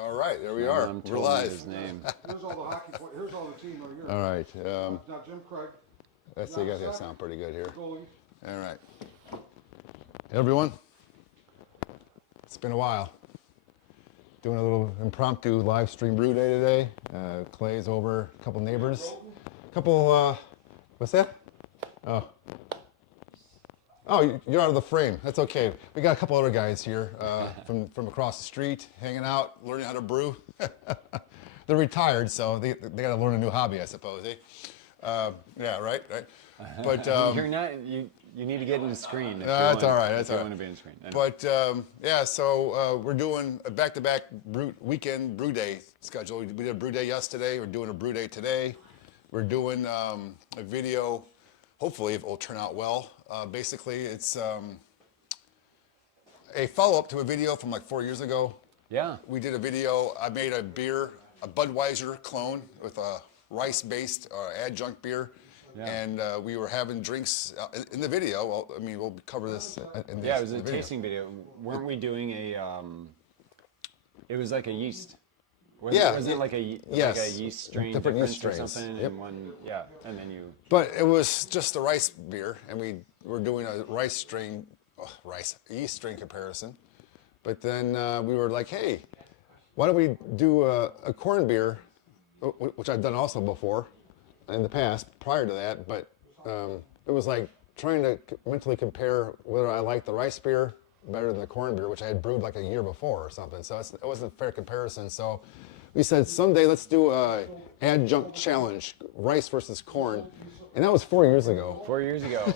All right, there we are. We're live. His name. Here's all the hockey. Here's all the team right here. All right. Now Jim Craig. Let's see. I got to sound pretty good here. Goalie. All right. Hey, everyone. It's been a while. Doing a little impromptu live stream brew day today. Clay's over, a couple neighbors. What's that? Oh, you're out of the frame. That's okay. We got a couple other guys here from across the street, hanging out, learning how to brew. They're retired, so they got to learn a new hobby, I suppose. Eh? Yeah, right. But You're not. You need to get in the screen. That's all right. That's all right. Want to be in the screen. But yeah, so we're doing a back-to-back weekend brew day schedule. We did a brew day yesterday. We're doing a brew day today. We're doing a video. Hopefully, it will turn out well. Basically, it's a follow-up to a video from like 4 years ago. Yeah. We did a video. I made a beer, a Budweiser clone with a rice-based adjunct beer. Yeah. And we were having drinks in the video. Well, I mean, we'll cover this in it was a tasting video. Weren't we doing a, it was like a yeast. Was it like a yeast strain different yeast strains. Or something? Yep. And then you. But it was just a rice beer, and we were doing a yeast strain comparison. But then we were like, hey, why don't we do a corn beer, which I've done also before in the past, prior to that, but it was like trying to mentally compare whether I liked the rice beer better than the corn beer, which I had brewed like a year before or something. So it wasn't a fair comparison. So we said someday let's do a adjunct challenge, rice versus corn, and that was 4 years ago. 4 years ago.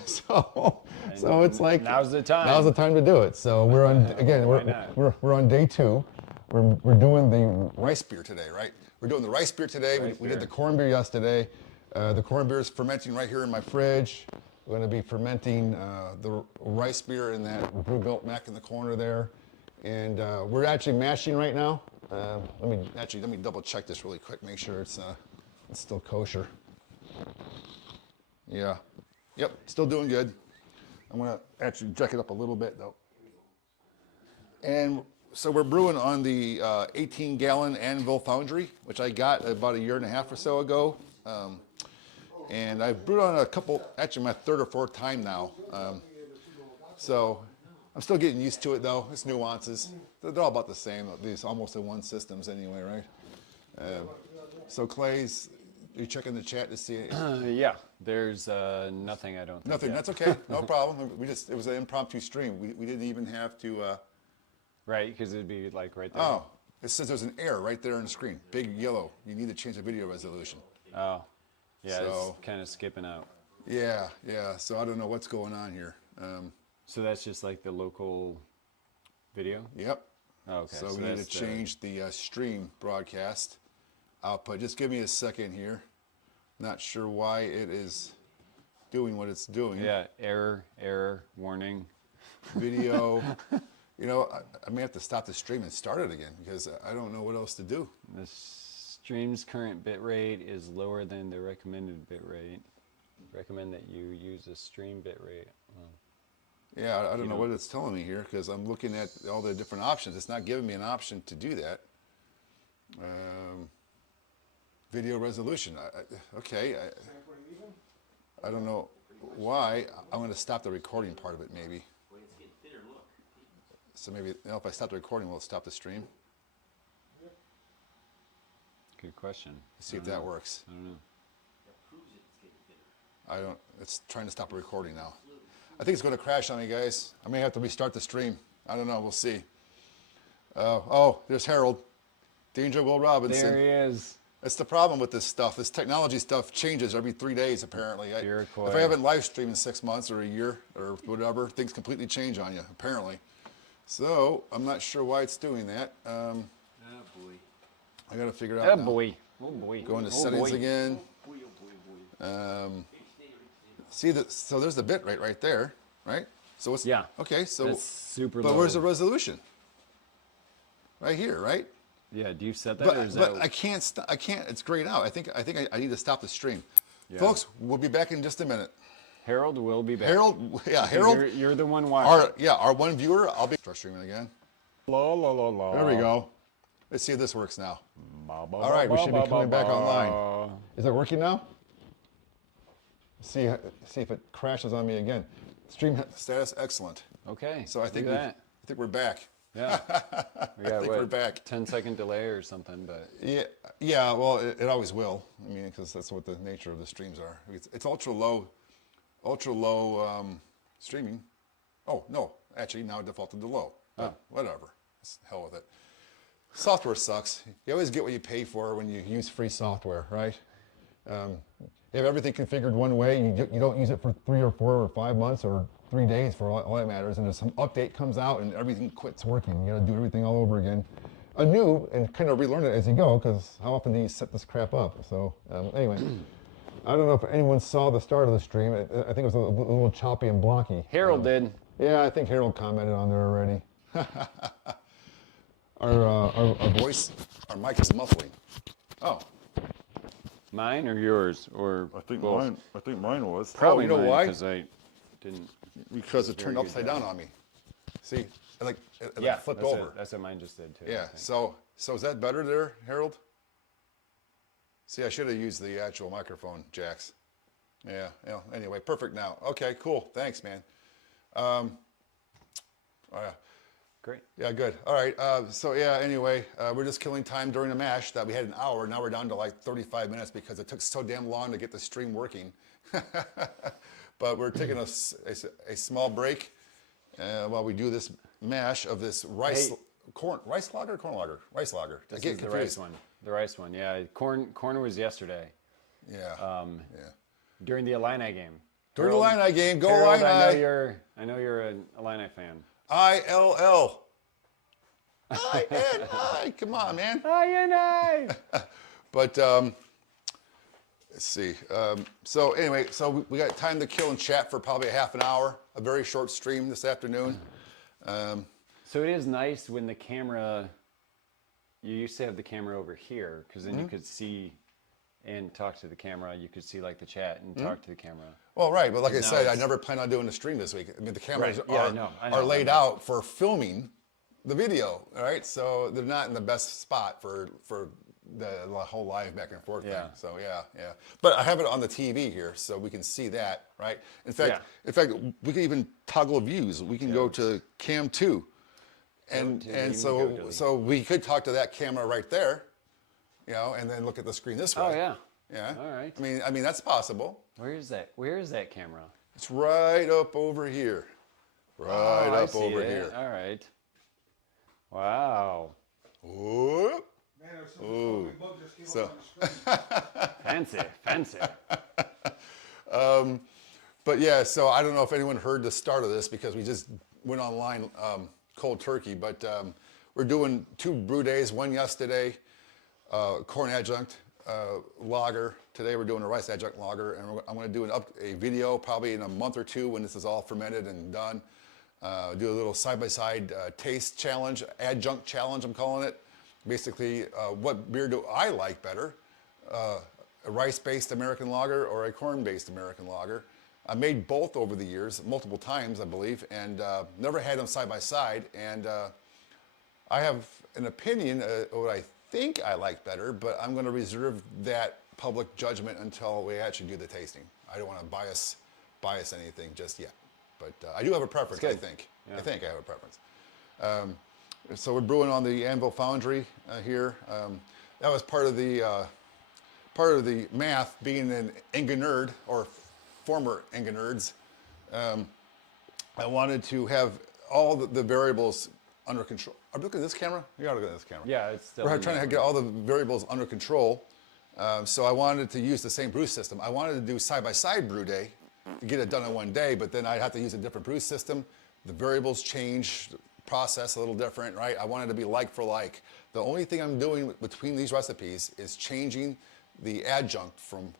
so it's like now's the time. Now's the time to do it. So we're on again. We're on day 2. We're doing the rice beer today, right? We're doing the rice beer today. We did the corn beer yesterday. The corn beer is fermenting right here in my fridge. We're going to be fermenting the rice beer in that brew built back in the corner there. And we're actually mashing right now. Let me double check this really quick, make sure it's still kosher. Yeah. Yep, still doing good. I'm going to actually jack it up a little bit though. And so we're brewing on the 18-gallon Anvil Foundry, which I got about 1.5 years or so ago. And I've brewed on a couple, actually my 3rd or 4th time now. So I'm still getting used to it though. It's nuances. They're all about the same. These almost in one systems anyway, right? So Clay's, are you checking the chat to see? Yeah, there's nothing. I don't think nothing. yet. That's okay. No problem. It was an impromptu stream. We didn't even have to. Right, because it'd be like right there. Oh, it says there's an error right there on the screen. Big yellow. You need to change the video resolution. Oh. Yeah, so, it's kind of skipping out. Yeah. So I don't know what's going on here. So that's just like the local video? Yep. Oh, okay. So we need to change the stream broadcast output. Just give me a second here. Not sure why it is doing what it's doing. Yeah, error, warning. Video. You know, I may have to stop the stream and start it again because I don't know what else to do. The stream's current bit rate is lower than the recommended bit rate. Recommend that you use a stream bit rate. Yeah, I don't know what it's telling me here because I'm looking at all the different options. It's not giving me an option to do that. Video resolution. Okay. I don't know why. I'm going to stop the recording part of it maybe. So maybe if I stop the recording, will it stop the stream? Good question. Let's see if that works. I don't know. It's trying to stop a recording now. I think it's going to crash on me, guys. I may have to restart the stream. I don't know. We'll see. Oh, there's Harold. Danger Will Robinson. There he is. That's the problem with this stuff. This technology stuff changes every 3 days, apparently. If I haven't live streamed in 6 months or a year or whatever, things completely change on you, apparently. So I'm not sure why it's doing that. Oh, boy. I got to figure out. Oh, boy. Oh, boy. Go into settings again. See that? So there's the bit rate right there, right? So it's okay. So that's super but low. Where's the resolution? Right here, right? Yeah. Do you set that? But I can't. I can't. It's grayed out. I think I need to stop the stream, folks. We'll be back in just a minute. Harold will be back. Harold. You're the one watching. Our one viewer. I'll be start streaming again. La la la la. There we go. Let's see if this works now. All right, we should be coming back online. Is it working now? See if it crashes on me again. Stream status excellent. Okay. So I think look at we're back. that. Yeah. We got I think we're back. 10-second delay or something, but Yeah. Well, it always will. I mean, because that's what the nature of the streams are. It's ultra low streaming. Oh no, actually now it defaulted to low. But whatever. It's hell with it. Software sucks. You always get what you pay for when you use free software, right? You have everything configured one way. You don't use it for 3 or 4 or 5 months or 3 days for all that matters. And if some update comes out and everything quits working, you got to do everything all over again, anew, and kind of relearn it as you go. Because how often do you set this crap up? So anyway, I don't know if anyone saw the start of the stream. I think it was a little choppy and blocky. Harold did. Yeah, I think Harold commented on there already. Our voice, our mic is muffling. Oh. Mine or yours or I think both? mine. I think mine was. Probably you know mine, why? Because I didn't. Because it turned Very good upside job. down on me. See, it Yeah, flipped that's over. That's what mine just did too. I Yeah. think. So is that better there, Harold? See, I should have used the actual microphone jacks. Yeah. Anyway, perfect now. Okay, cool. Thanks, man. Oh yeah. Great. Yeah, good. All right. So yeah. Anyway, we're just killing time during the mash that we had an hour. Now we're down to like 35 minutes because it took so damn long to get the stream working. But we're taking a small break while we do this mash of this rice rice lager, or corn lager, rice lager. I This get is the confused. rice one. The rice one. Yeah. Corn was yesterday Yeah. Yeah. during the Illini game. During the Illini game, go Harold, Illini. I know you're an Illini fan. ILL. I. Come on, man. Illini. But let's see. So anyway, so we got time to kill and chat for probably a half an hour. A very short stream this afternoon. So it is nice when the camera. You used to have the camera over here because then you could see and talk to the camera. You could see like the chat and talk to the camera. Well, right, but like I said, I it's- never plan on doing a stream this week. I mean, the cameras Right. Yeah, I know, are laid out for filming the video, all right? So they're not in the best spot for the whole live back and forth Yeah. thing. So yeah. But I have it on the TV here, so we can see that, right? In fact, we can even toggle views. We can go to cam 2, and so we could talk to that camera right there, and then look at the screen this way. Oh yeah. Yeah. All right. I mean that's possible. Where is that? Where is that camera? It's right up over here. Right I up see over it. here. All right. Wow. Whoop. Man, there's some fucking bug just came up on the screen. Fancy. But yeah, so I don't know if anyone heard the start of this because we just went online cold turkey, but we're doing 2 brew days, one yesterday, corn adjunct lager. Today we're doing a rice adjunct lager, and I'm going to do a video probably in a month or 2 when this is all fermented and done. Do a little side-by-side taste challenge, adjunct challenge I'm calling it. Basically, what beer do I like better? A rice-based American lager or a corn-based American lager. I made both over the years, multiple times I believe, and never had them side by side. And I have an opinion what I think I like better, but I'm going to reserve that public judgment until we actually do the tasting. I don't want to bias anything just yet, but I do have a preference. I think. Yeah. I think I have a preference. So we're brewing on the Anvil Foundry here. That was part of the math. Being an Enga nerd or former Enga nerds, I wanted to have all the variables under control. Are we looking at this camera? You gotta look at this camera. Yeah, it's still. We're trying to get all the variables under control. So I wanted to use the same brew system. I wanted to do side-by-side brew day to get it done in one day, but then I'd have to use a different brew system. The variables change, the process a little different, right? I wanted to be like for like. The only thing I'm doing between these recipes is changing the adjunct from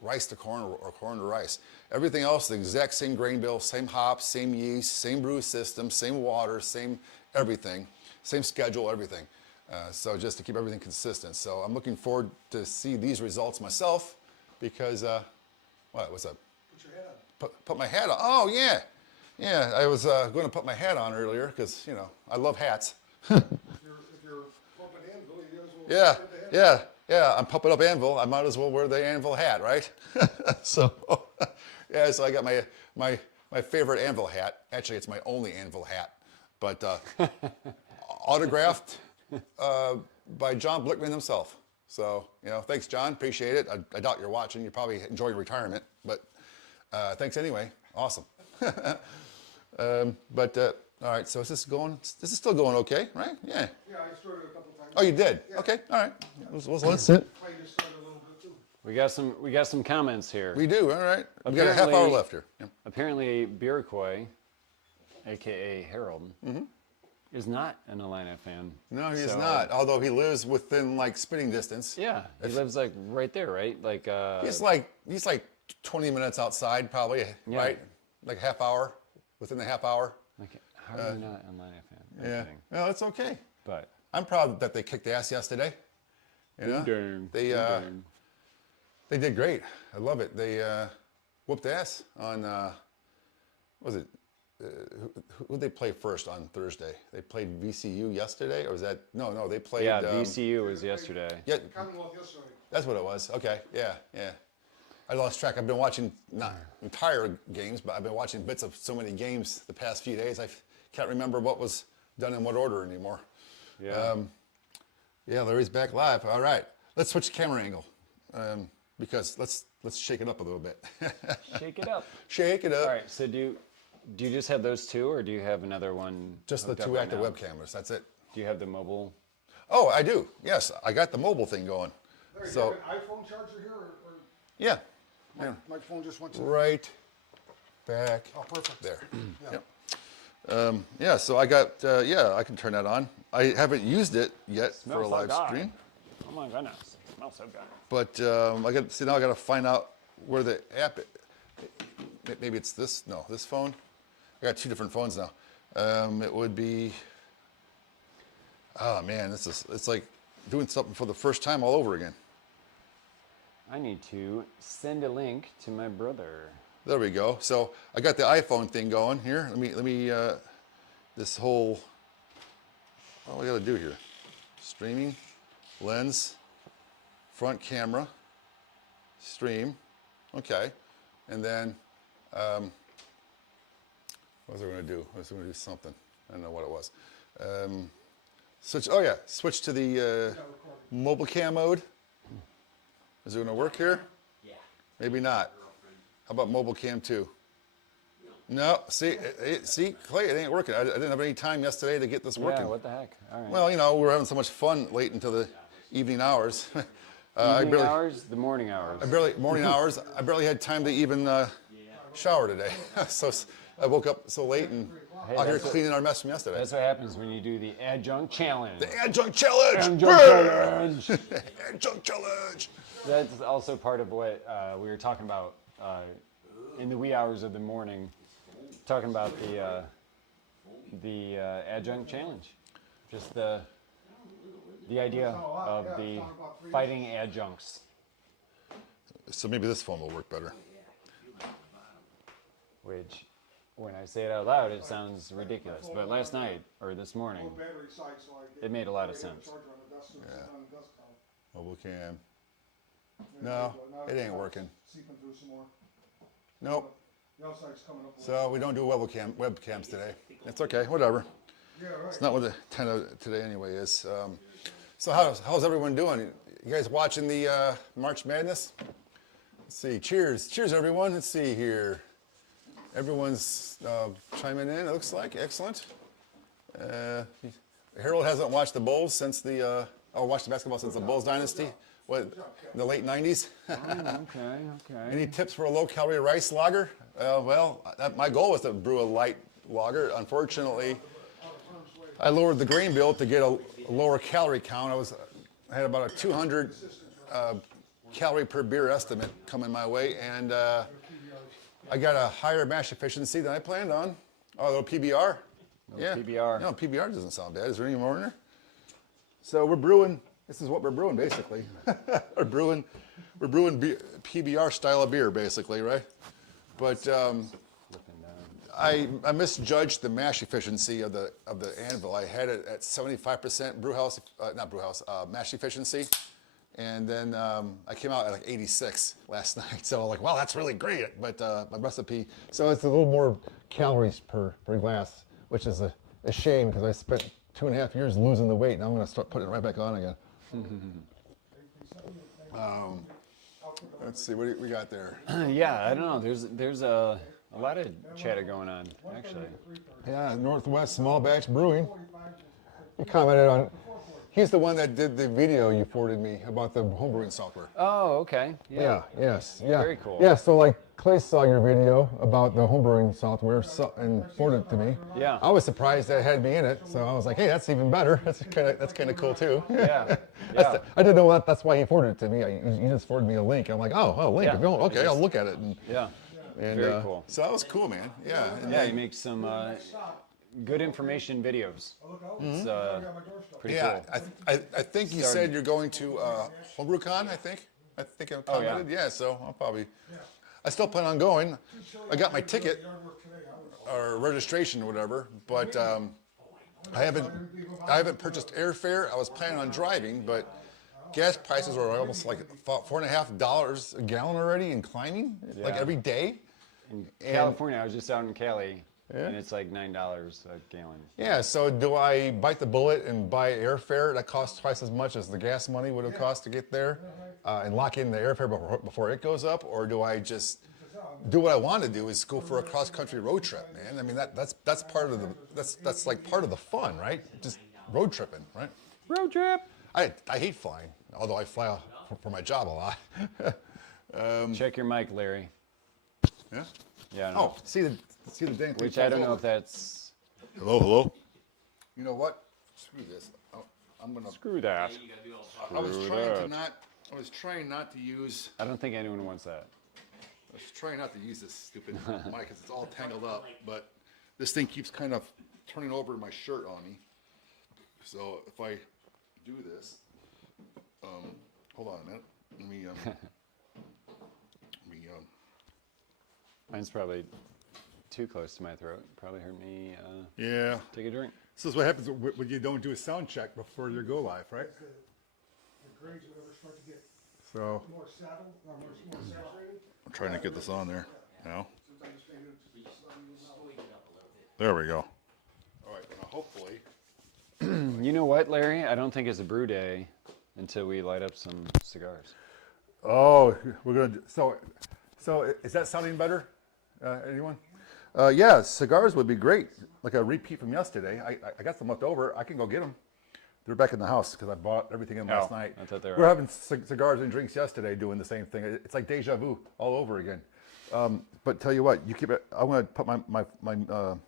rice to corn or corn to rice. Everything else, the exact same grain bill, same hops, same yeast, same brew system, same water, same everything, same schedule, everything. So just to keep everything consistent. So I'm looking forward to see these results myself because, what's up? Put your head on. Put my hat on. Oh, yeah. Yeah, I was going to put my hat on earlier because, I love hats. If you're flipping in, go Yeah. I'm pumping up anvil. I might as well wear the anvil hat, right? So, yeah. So I got my favorite anvil hat. Actually, it's my only anvil hat, but autographed by John Blickman himself. So, thanks, John. Appreciate it. I doubt you're watching. You're probably enjoying retirement, but thanks anyway. Awesome. All right. So is this going? This is still going okay, right? Yeah. Yeah, I started a couple times. Oh, you did? Yeah. Okay. All right. Let's sit. Played this started a little bit too. We got some comments here. We do. All right. We got a half hour left here. Yeah. Apparently, BEER-N-BBQ, aka Harold, is not an Illini fan. No, he's So, not. Although he lives within like spitting distance. Yeah, he lives like right there, right? Like He's like 20 minutes outside, probably. Right. Like a half hour. Within the half hour. like how are you not an Illini fan? I'm Yeah. kidding. Well, it's okay. But I'm proud that they kicked ass yesterday. They did great. I love it. They whooped ass on. What was it? Who did they play first on Thursday? They played VCU yesterday, or was that no? They played. yeah, VCU was yesterday. Yeah, Commonwealth yesterday. that's what it was. Okay, yeah. I lost track. I've been watching not entire games, but I've been watching bits of so many games the past few days. I can't remember what was done in what order anymore. Yeah. Yeah, Larry's back live. All right, let's switch camera angle because let's shake it up a little bit. Shake it up. Shake it up. All right. So do you just have those two, or do you have another one? Just the hooked up two right active now? web cameras. That's it. Do you have the mobile? Oh, I do. Yes, I got the mobile thing going. Larry, So you have an iPhone charger here, or yeah, my phone just went to right back Oh, perfect. there. Yeah. Yep. Yeah. So I got. I can turn that on. I haven't used it yet for a Smells so live good. stream, Oh my goodness, it smells so good. but now I got to find out where the app. Maybe it's this. No, this phone. I got two different phones now. It would be. Oh man, it's like doing something for the first time all over again. I need to send a link to my brother. There we go. So I got the iPhone thing going here. Let me this whole. What do we got to do here? Streaming, lens, front camera, stream. Okay, and then what was I going to do? I was going to do something. I don't know what it was. Switch. Oh yeah, switch to the mobile cam mode. Is it going to work here? Yeah. Maybe not. How about mobile cam 2? No. See, Clay, it ain't working. I didn't have any time yesterday to get this working. Yeah, what the heck? All right. Well, we were having so much fun late into the evening hours. Evening hours, the morning hours. Morning hours. I barely had time to even shower today. So I woke up so late and out here cleaning our mess from yesterday. That's what happens when you do the Adjunct Challenge. The Adjunct Challenge! Adjunct Challenge! Adjunct Challenge! That's also part of what we were talking about in the wee hours of the morning, talking about the Adjunct Challenge. Just the idea of the fighting adjuncts. So maybe this phone will work better. Which, when I say it out loud, it sounds ridiculous. But last night, or this morning, battery side, so I it made a lot of get sense. charger on the desk, so it's on the desktop. Mobile cam. Yeah, No, now it ain't it's working. Seeping through some more. Nope. The outside's coming up. So we don't do webcams today. It's okay, whatever. Yeah, right. It's not what the 10 of today anyway is. So how's everyone doing? You guys watching the March Madness? Let's see. Cheers everyone. Let's see here. Everyone's chiming in. It looks like excellent. Harold hasn't watched the Bulls since watched the basketball since the Bulls dynasty. What, in the late 90s? Okay. Any tips for a low-calorie rice lager? My goal was to brew a light lager. Unfortunately, I lowered the grain bill to get a lower calorie count. I had about a 200 calorie per beer estimate coming my way, and I got a higher mash efficiency than I planned on. Oh, a little PBR. Yeah. PBR. No, PBR doesn't sound bad. Is there any more in there? So we're brewing. This is what we're brewing, basically. we're brewing PBR style of beer, basically, right? But I misjudged the mash efficiency of the anvil. I had it at 75% mash efficiency, and then I came out at like 86 last night. So I was like, wow, that's really great. But my recipe, so it's a little more calories per glass, which is a shame because I spent 2.5 years losing the weight, and I'm going to start putting it right back on again. Let's see, what do we got there? Yeah, I don't know. There's a lot of chatter going on, actually. Yeah, Northwest Small Batch Brewing. He commented on, he's the one that did the video you forwarded me about the homebrewing software. Oh, okay. Yeah, yes, yeah. Very cool. Yeah, so like Clay saw your video about the homebrewing software and forwarded it to me. Yeah. I was surprised that it had me in it, so I was like, hey, that's even better. That's kind of cool too. Yeah. Yeah. I didn't know that's why he forwarded it to me. He just forwarded me a link. I'm like, oh, link. Yeah. Okay, I'll look at it. Yeah. And, Very cool. So that was cool, man. Yeah. And Yeah, you make some good information videos. It's pretty yeah, cool. I think you said you're going to HomebrewCon, I think I commented. Yeah, so I'll probably, I still plan on going. I got my ticket or registration or whatever, but I haven't purchased airfare. I was planning on driving, but gas prices are almost like $4.50 a gallon already and climbing, like every day. In California, I was just out in Cali, and it's like $9 a gallon. Yeah, so do I bite the bullet and buy airfare that costs twice as much as the gas money would have cost to get there and lock in the airfare before it goes up? Or do I just do what I want to do is go for a cross-country road trip, man? I mean, that's part of that's like part of the fun, right? Just road tripping, right? Road trip! I hate flying, although I fly for my job a lot. Check your mic, Larry. Yeah? Yeah. Oh, see the dang thing. Which I don't know if that's... Hello? You know what? Screw this. I'm gonna. Screw that. I was trying not to use. I don't think anyone wants that. I was trying not to use this stupid mic because it's all tangled up, but this thing keeps kind of turning over my shirt on me. So if I do this, hold on a minute. Let me. Mine's probably too close to my throat. Probably hurt me Yeah. take a drink. So this is what happens when you don't do a sound check before you go live, right? The grades would ever start to get So more saddle, or more saturated. I'm trying to get this on there now. Sometimes they do. There we go. All right. Now hopefully. You know what, Larry? I don't think it's a brew day until we light up some cigars. Oh, we're gonna. So is that sounding better? Anyone? Yeah, cigars would be great. Like a repeat from yesterday. I got some left over. I can go get them. They're back in the house because I bought everything in last night. I thought they were. We're having cigars and drinks yesterday, doing the same thing. It's like deja vu all over again. But tell you what, you keep it. I want to put my thing on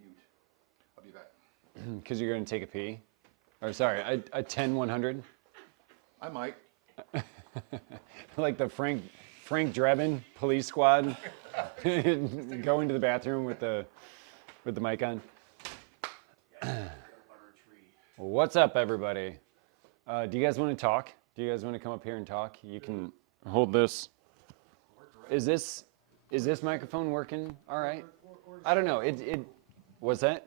mute. I'll be back. Because you're going to take a pee? Or sorry, a 10-100? I might. Like the Frank Drebin police squad going to the bathroom with the mic on. What's up, everybody? Do you guys want to talk? Do you guys want to come up here and talk? You can hold this. Is this microphone working all right? I don't know. It what's that?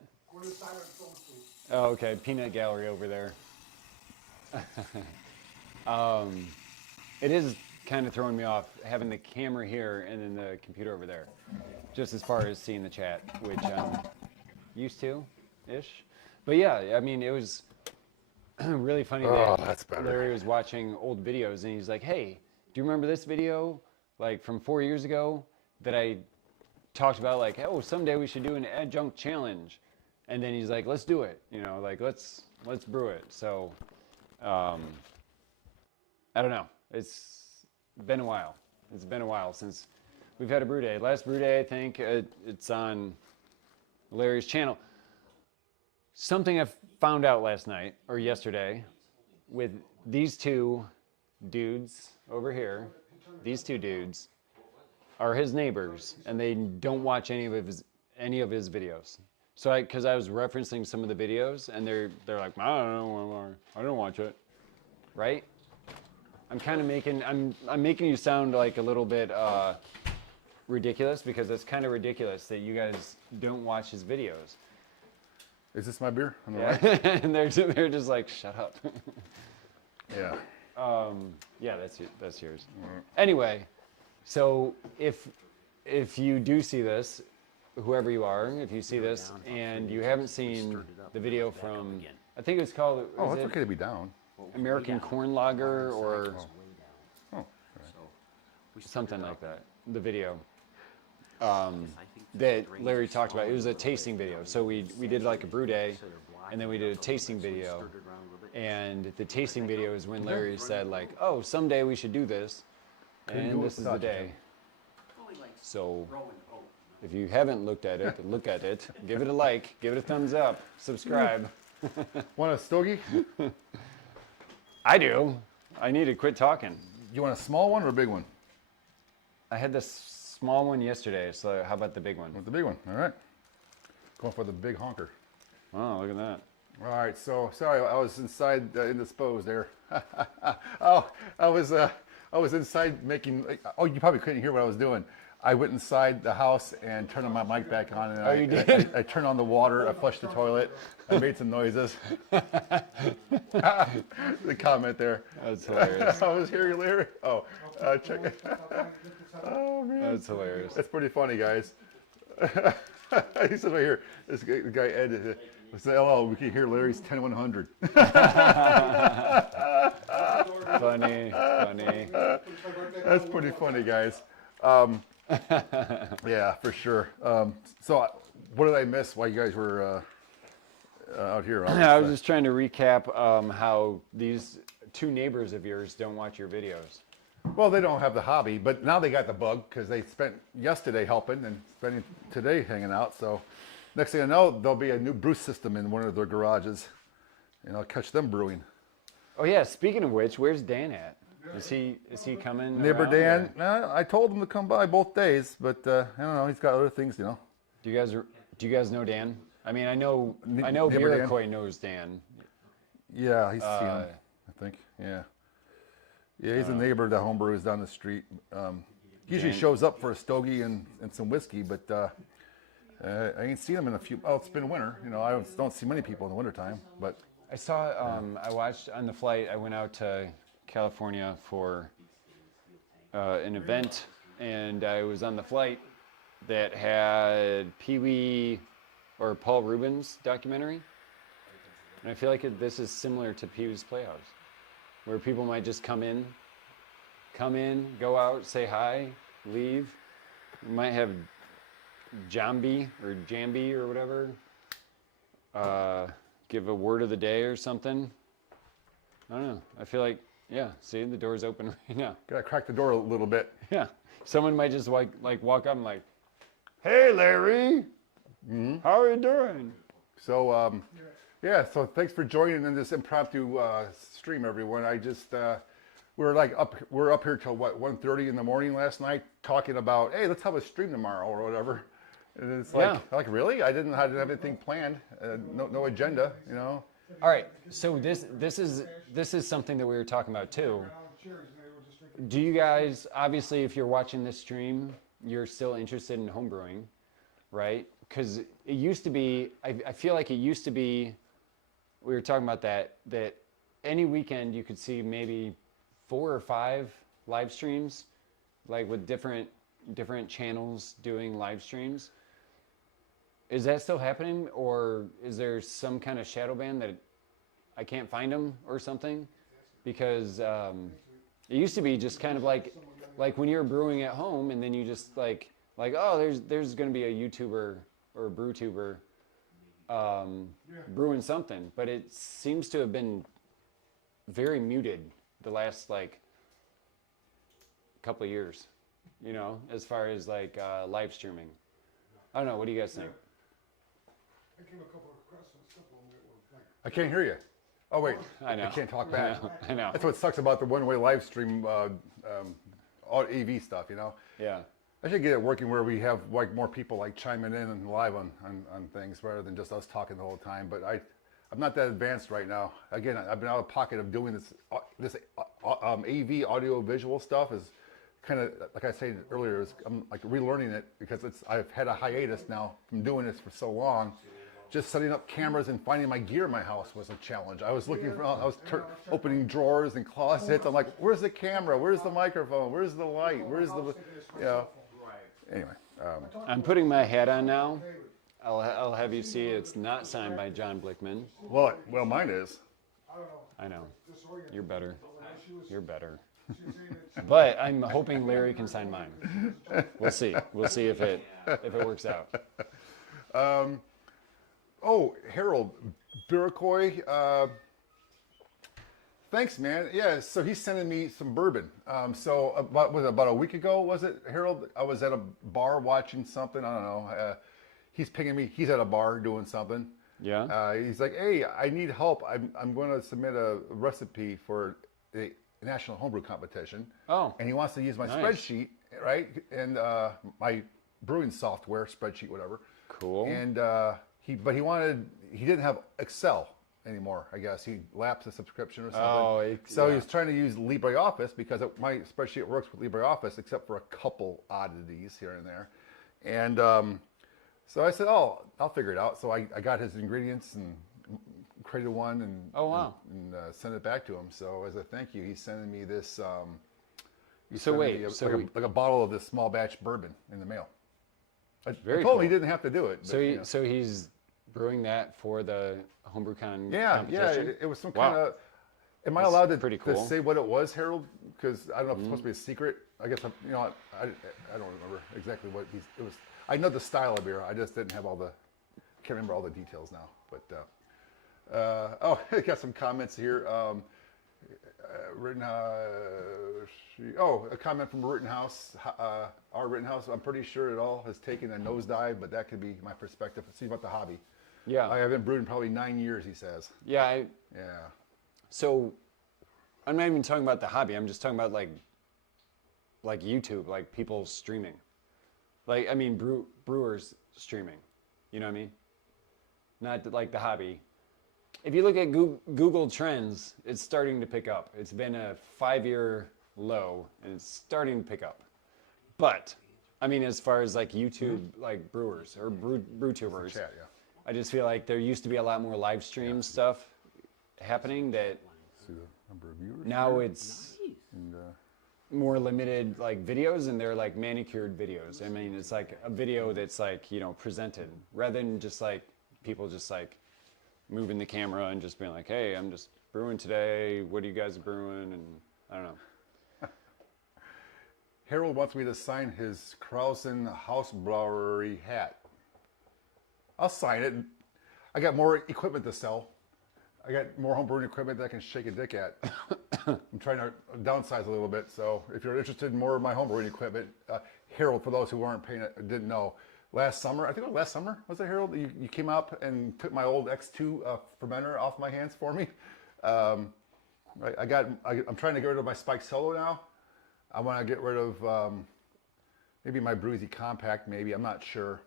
Oh, okay. Peanut gallery over there. It is kind of throwing me off having the camera here and then the computer over there, just as far as seeing the chat, which I'm used to-ish. But yeah, I mean, it was really funny that's better. Larry was watching old videos and he's like, hey, do you remember this video like from 4 years ago that I talked about like, oh, someday we should do an adjunct challenge. And then he's like, let's do it. You know, like, let's brew it. So, I don't know. It's been a while. It's been a while since we've had a brew day. Last brew day, I think it's on Larry's channel. Something I found out last night or yesterday with these two dudes over here. These two dudes are his neighbors, and they don't watch any of his videos. So because I was referencing some of the videos, and they're like, I don't know, I don't watch it, right? I'm kind of making you sound like a little bit ridiculous because it's kind of ridiculous that you guys don't watch his videos. Is this my beer on the Yeah. right? And they're just like, shut up. Yeah. Yeah, that's yours. Anyway, so if you do see this, whoever you are, if you see this and you haven't seen the video from, I think it's called, Oh, is it's it okay to be down. American Corn Lager or Oh, something like that, the video that Larry talked about. It was a tasting video. So we did like a brew day, and then we did a tasting video. And the tasting video is when Larry said like, oh, someday we should do this. And this is the day. So if you haven't looked at it, look at it. Give it a like, give it a thumbs up, subscribe. Want a stogie? I do. I need to quit talking. You want a small one or a big one? I had this small one yesterday, so how about the big one? Want the big one? All right. Going for the big honker. Oh, look at that. All right. So sorry, I was inside indisposed there. Oh, I was inside making. Oh, you probably couldn't hear what I was doing. I went inside the house and turned my mic back on, and you did? I turned on the water. I flushed the toilet. I made some noises. The comment there. That's hilarious. I was hearing Larry. Oh, check it. Oh man, That's hilarious. that's pretty funny, guys. He said right here, this guy, the guy Ed, said, "Oh, we can hear Larry's 10100." Funny. That's pretty funny, guys. Yeah, for sure. So, what did I miss while you guys were out here? I was just trying to recap how these two neighbors of yours don't watch your videos. Well, they don't have the hobby, but now they got the bug because they spent yesterday helping and spending today hanging out. So, next thing I know, there'll be a new brew system in one of their garages, and I'll catch them brewing. Oh yeah, speaking of which, where's Dan at? Is he coming? Neighbor around, Dan, or- I told him to come by both days, but I don't know. He's got other things, you know. Do you guys know Dan? I mean, I know Neighbor Dan? BEER-N-BBQ knows Dan. Yeah, he's seen him, I think. Yeah. Yeah, he's a neighbor to homebrews down the street. He usually shows up for a stogie and some whiskey, but I ain't seen him in a few. Oh, it's been winter. You know, I don't see many people in the wintertime, but I saw. I watched on the flight. I went out to California for an event, and I was on the flight that had Pee Wee or Paul Rubens documentary, and I feel like this is similar to Pee Wee's Playhouse, where people might just come in, go out, say hi, leave. You might have Jambi or whatever, give a word of the day or something. I don't know. I feel like, yeah, see, the door's open right now. gotta crack the door a little bit. Yeah. Someone might just like walk up and like, hey, Larry, how are you doing? So yeah, so thanks for joining in this impromptu stream, everyone. I just we're up here till what 1:30 in the morning last night talking about, hey, let's have a stream tomorrow or whatever. And it's like really? I didn't have anything planned, no agenda, you know. All right. So this is something that we were talking about too. Do you guys, obviously, if you're watching this stream, you're still interested in homebrewing, right? Because it used to be, I feel like it used to be, we were talking about that any weekend you could see maybe 4 or 5 live streams, like with different channels doing live streams. Is that still happening, or is there some kind of shadow ban that I can't find them or something? Because it used to be just kind of like when you're brewing at home, and then you just like oh, there's going to be a YouTuber or a brew tuber brewing something, but it seems to have been very muted the last like couple of years, you know, as far as like live streaming. I don't know. What do you guys think? I can't hear you. Oh wait, I know. I can't talk back. I know. That's what sucks about the one-way live stream, AV stuff, you know. Yeah. I should get it working where we have like more people like chiming in and live on things rather than just us talking the whole time. But I'm not that advanced right now. Again, I've been out of pocket of doing this AV audio visual stuff is kind of, like I said earlier, I'm like relearning it because I've had a hiatus now from doing this for so long. Just setting up cameras and finding my gear in my house was a challenge. I was looking for, I was opening drawers and closets. I'm like, where's the camera? Where's the microphone? Where's the light? Where's the, you know. Anyway. I'm putting my hat on now. I'll have you see it's not signed by John Blickman. Well, mine is. I know. You're better. You're better. But I'm hoping Larry can sign mine. We'll see. We'll see if it works out. Oh, Harold Biracoy, thanks, man. Yeah, so he's sending me some bourbon. So about a week ago, was it, Harold? I was at a bar watching something. I don't know. He's pinging me. He's at a bar doing something. Yeah. He's like, hey, I need help. I'm going to submit a recipe for the National Homebrew Competition. Oh. And he wants to use my Nice. spreadsheet, right? And my brewing software, spreadsheet, whatever. Cool. And he didn't have Excel anymore, I guess. He lapsed the subscription or something. Oh, so yeah. he was trying to use LibreOffice because my spreadsheet works with LibreOffice except for a couple oddities here and there. And so I said, oh, I'll figure it out. So I got his ingredients and created one and, Oh, wow. and sent it back to him. So as a thank you, he's sending me this. Like a bottle of this small batch bourbon in the mail. I Very told him cool. he didn't have to do it. But, So he's brewing that for the HomebrewCon yeah, competition? it was some Wow. kind of. Am I That's allowed to, pretty to cool. say what it was, Harold? Because I don't know if it's supposed to be a secret. I guess I don't remember exactly what it was. I know the style of beer. I just didn't have can't remember all the details now. But I got some comments here. A comment from Rittenhouse. Our Rittenhouse. I'm pretty sure it all has taken a nosedive, but that could be my perspective. See about the hobby. Yeah. I haven't brewed in probably 9 years. He says. Yeah. Yeah. So I'm not even talking about the hobby. I'm just talking about like YouTube, like people streaming. Like, I mean, brewers streaming. You know what I mean? Not like the hobby. If you look at Google Trends, it's starting to pick up. It's been a 5-year low, and it's starting to pick up. But, I mean, as far as like YouTube, like brewers or brew tubers, Chat, yeah. I just feel like there used to be a lot more live stream stuff happening that See the number of viewers. now it's And, more limited like videos, and they're like manicured videos. I mean, it's like a video that's like, presented rather than just like people just like moving the camera and just being like, hey, I'm just brewing today. What are you guys brewing? And I don't know. Harold wants me to sign his Krausen House Brewery hat. I'll sign it. I got more equipment to sell. I got more homebrewing equipment that I can shake a dick at. I'm trying to downsize a little bit. So if you're interested in more of my homebrewing equipment, Harold, for those who didn't know, last summer, I think it was last summer, was it, Harold? You came up and took my old X2 fermenter off my hands for me. I'm trying to get rid of my Spike Solo now. I want to get rid of maybe my Brew Easy Compact, maybe. I'm not sure.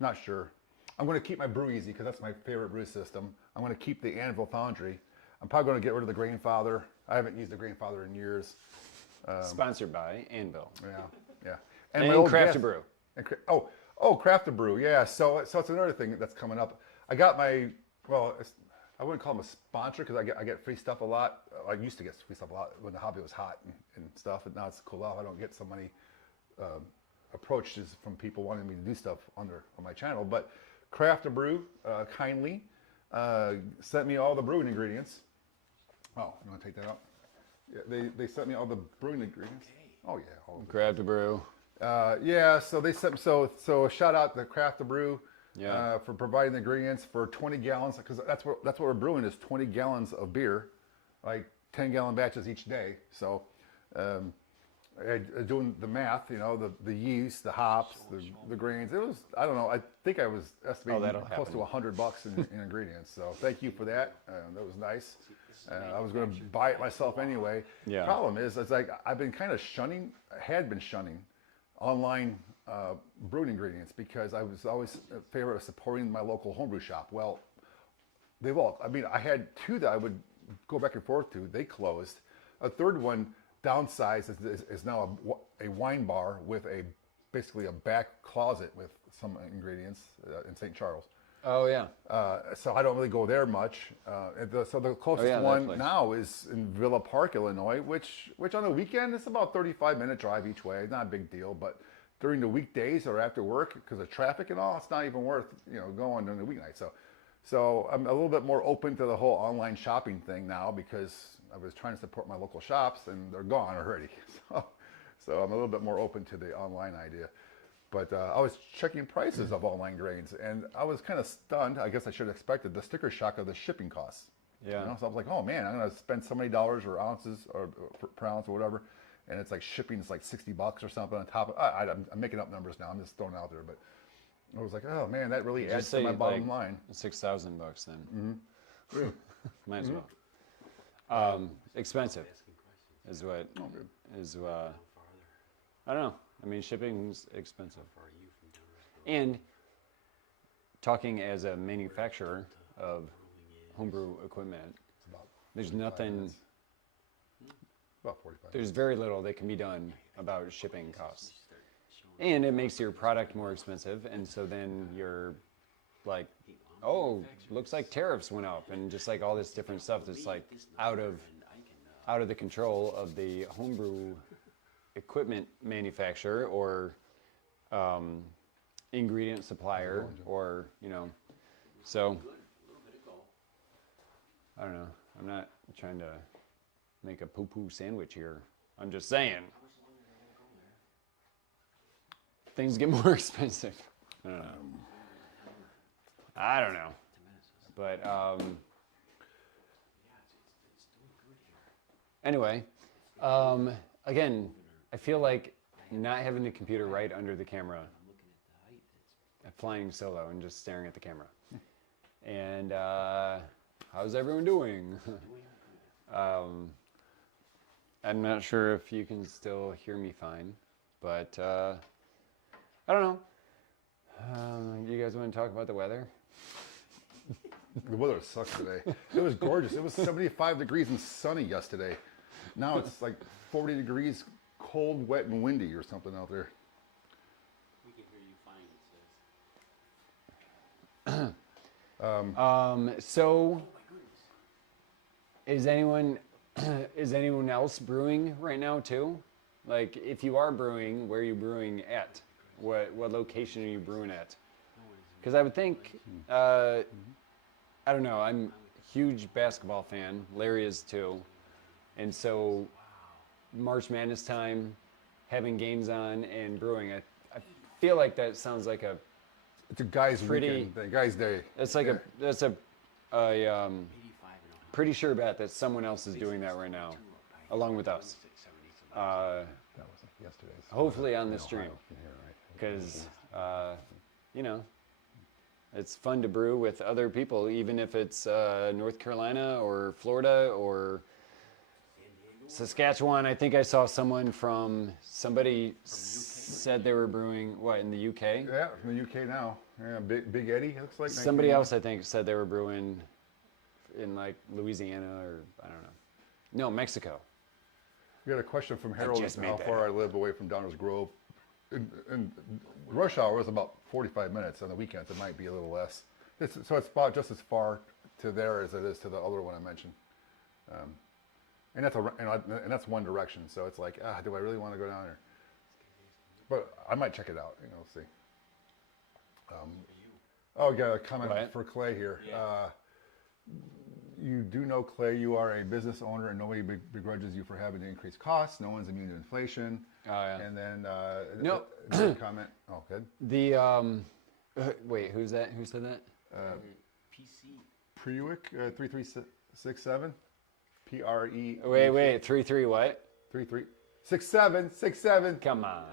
I'm going to keep my Brew Easy because that's my favorite brew system. I'm going to keep the Anvil Foundry. I'm probably going to get rid of the Grainfather. I haven't used the Grainfather in years. Sponsored by Anvil. Yeah. And my old Craft gas- to Brew. Craft to Brew. Yeah. So it's another thing that's coming up. I got I wouldn't call them a sponsor because I get free stuff a lot. I used to get free stuff a lot when the hobby was hot and stuff. And now it's cool off. I don't get so many approaches from people wanting me to do stuff on my channel. But Craft to Brew kindly sent me all the brewing ingredients. Oh, you want to take that out? Yeah, they sent me all the brewing ingredients. Oh yeah, all of them. Craft to Brew. So they sent so a shout out to Craft to Brew for providing the ingredients for 20 gallons because that's what we're brewing is 20 gallons of beer, like 10-gallon batches each day. So doing the math, the yeast, the hops, the grains. It was I don't know. I think I was estimating that'll close happen. to $100 in ingredients. So thank you for that. That was nice. I was going to buy it myself anyway. Yeah. Problem is, it's like I've been kind of had been shunning online brewing ingredients because I was always in favor of supporting my local homebrew shop. Well, I had 2 that I would go back and forth to. They closed. A third one downsized. Is now a wine bar with basically a back closet with some ingredients in St. Charles. Oh yeah. So I don't really go there much. So the closest that one place. now is in Villa Park, Illinois, which on a weekend it's about 35-minute drive each way. Not a big deal, but during the weekdays or after work, because of traffic and all, it's not even worth going during the weeknight. So I'm a little bit more open to the whole online shopping thing now because I was trying to support my local shops and they're gone already. So I'm a little bit more open to the online idea. But I was checking prices of online grains, and I was kind of stunned. I guess I should have expected the sticker shock of the shipping costs. Yeah. So I was like, oh man, I'm going to spend so many dollars or ounces or per ounce or whatever, and it's like shipping is like $60 or something on top of. I'm making up numbers now. I'm just throwing it out there, but I was like, oh man, that really adds to my bottom line. $6,000 then. Mm-hmm. Might as well. Expensive is what is. I don't know. I mean, shipping's expensive. And talking as a manufacturer of homebrew equipment, there's nothing. About 45. There's very little that can be done about shipping costs. And it makes your product more expensive, and so then you're like, oh, looks like tariffs went up, and just like all this different stuff that's like out of the control of the homebrew equipment manufacturer or ingredient supplier, or so I don't know. I'm not trying to make a poo-poo sandwich here. I'm just saying things get more expensive. I don't know. But anyway, again, I feel like not having the computer right under the camera, flying solo and just staring at the camera. And how's everyone doing? I'm not sure if you can still hear me fine, but I don't know. You guys want to talk about the weather? The weather sucks today. It was gorgeous. It was 75 degrees and sunny yesterday. Now it's like 40 degrees, cold, wet, and windy or something out there. We can hear you fine, it says. So is anyone else brewing right now too? Like, if you are brewing, where are you brewing at? What location are you brewing at? Because I would think, I don't know, I'm a huge basketball fan. Larry is too. And so March Madness time, having games on and brewing, I feel like that sounds like It's a guy's weekend, thing, guy's day. it's like that's a pretty sure bet that someone else is doing that right now, along with us. That was yesterday's. Hopefully on the stream, Yeah, right. because it's fun to brew with other people, even if it's North Carolina or Florida or Saskatchewan. I think I saw somebody said they were brewing in the UK. Yeah, from the UK now. Yeah, Big Eddie, it looks like. Somebody else, I think, said they were brewing in like Louisiana or I don't know. No, Mexico. We got a question from Harold as just to made how that far I live away from Downers Grove. And rush hour is about 45 minutes. On the weekends, it might be a little less. So it's about just as far to there as it is to the other one I mentioned. And that's one direction. So it's like, do I really want to go down there? But I might check it out. See. Yeah, a comment for Clay here. You do know, Clay, you are a business owner and nobody begrudges you for having to increase costs. No one's immune to inflation. Oh, yeah. And then No. comment. Oh, good. The wait, who's that? Who said that? PC. Prewick 3367. PRE. Wait, 3 what? 3367. Come on.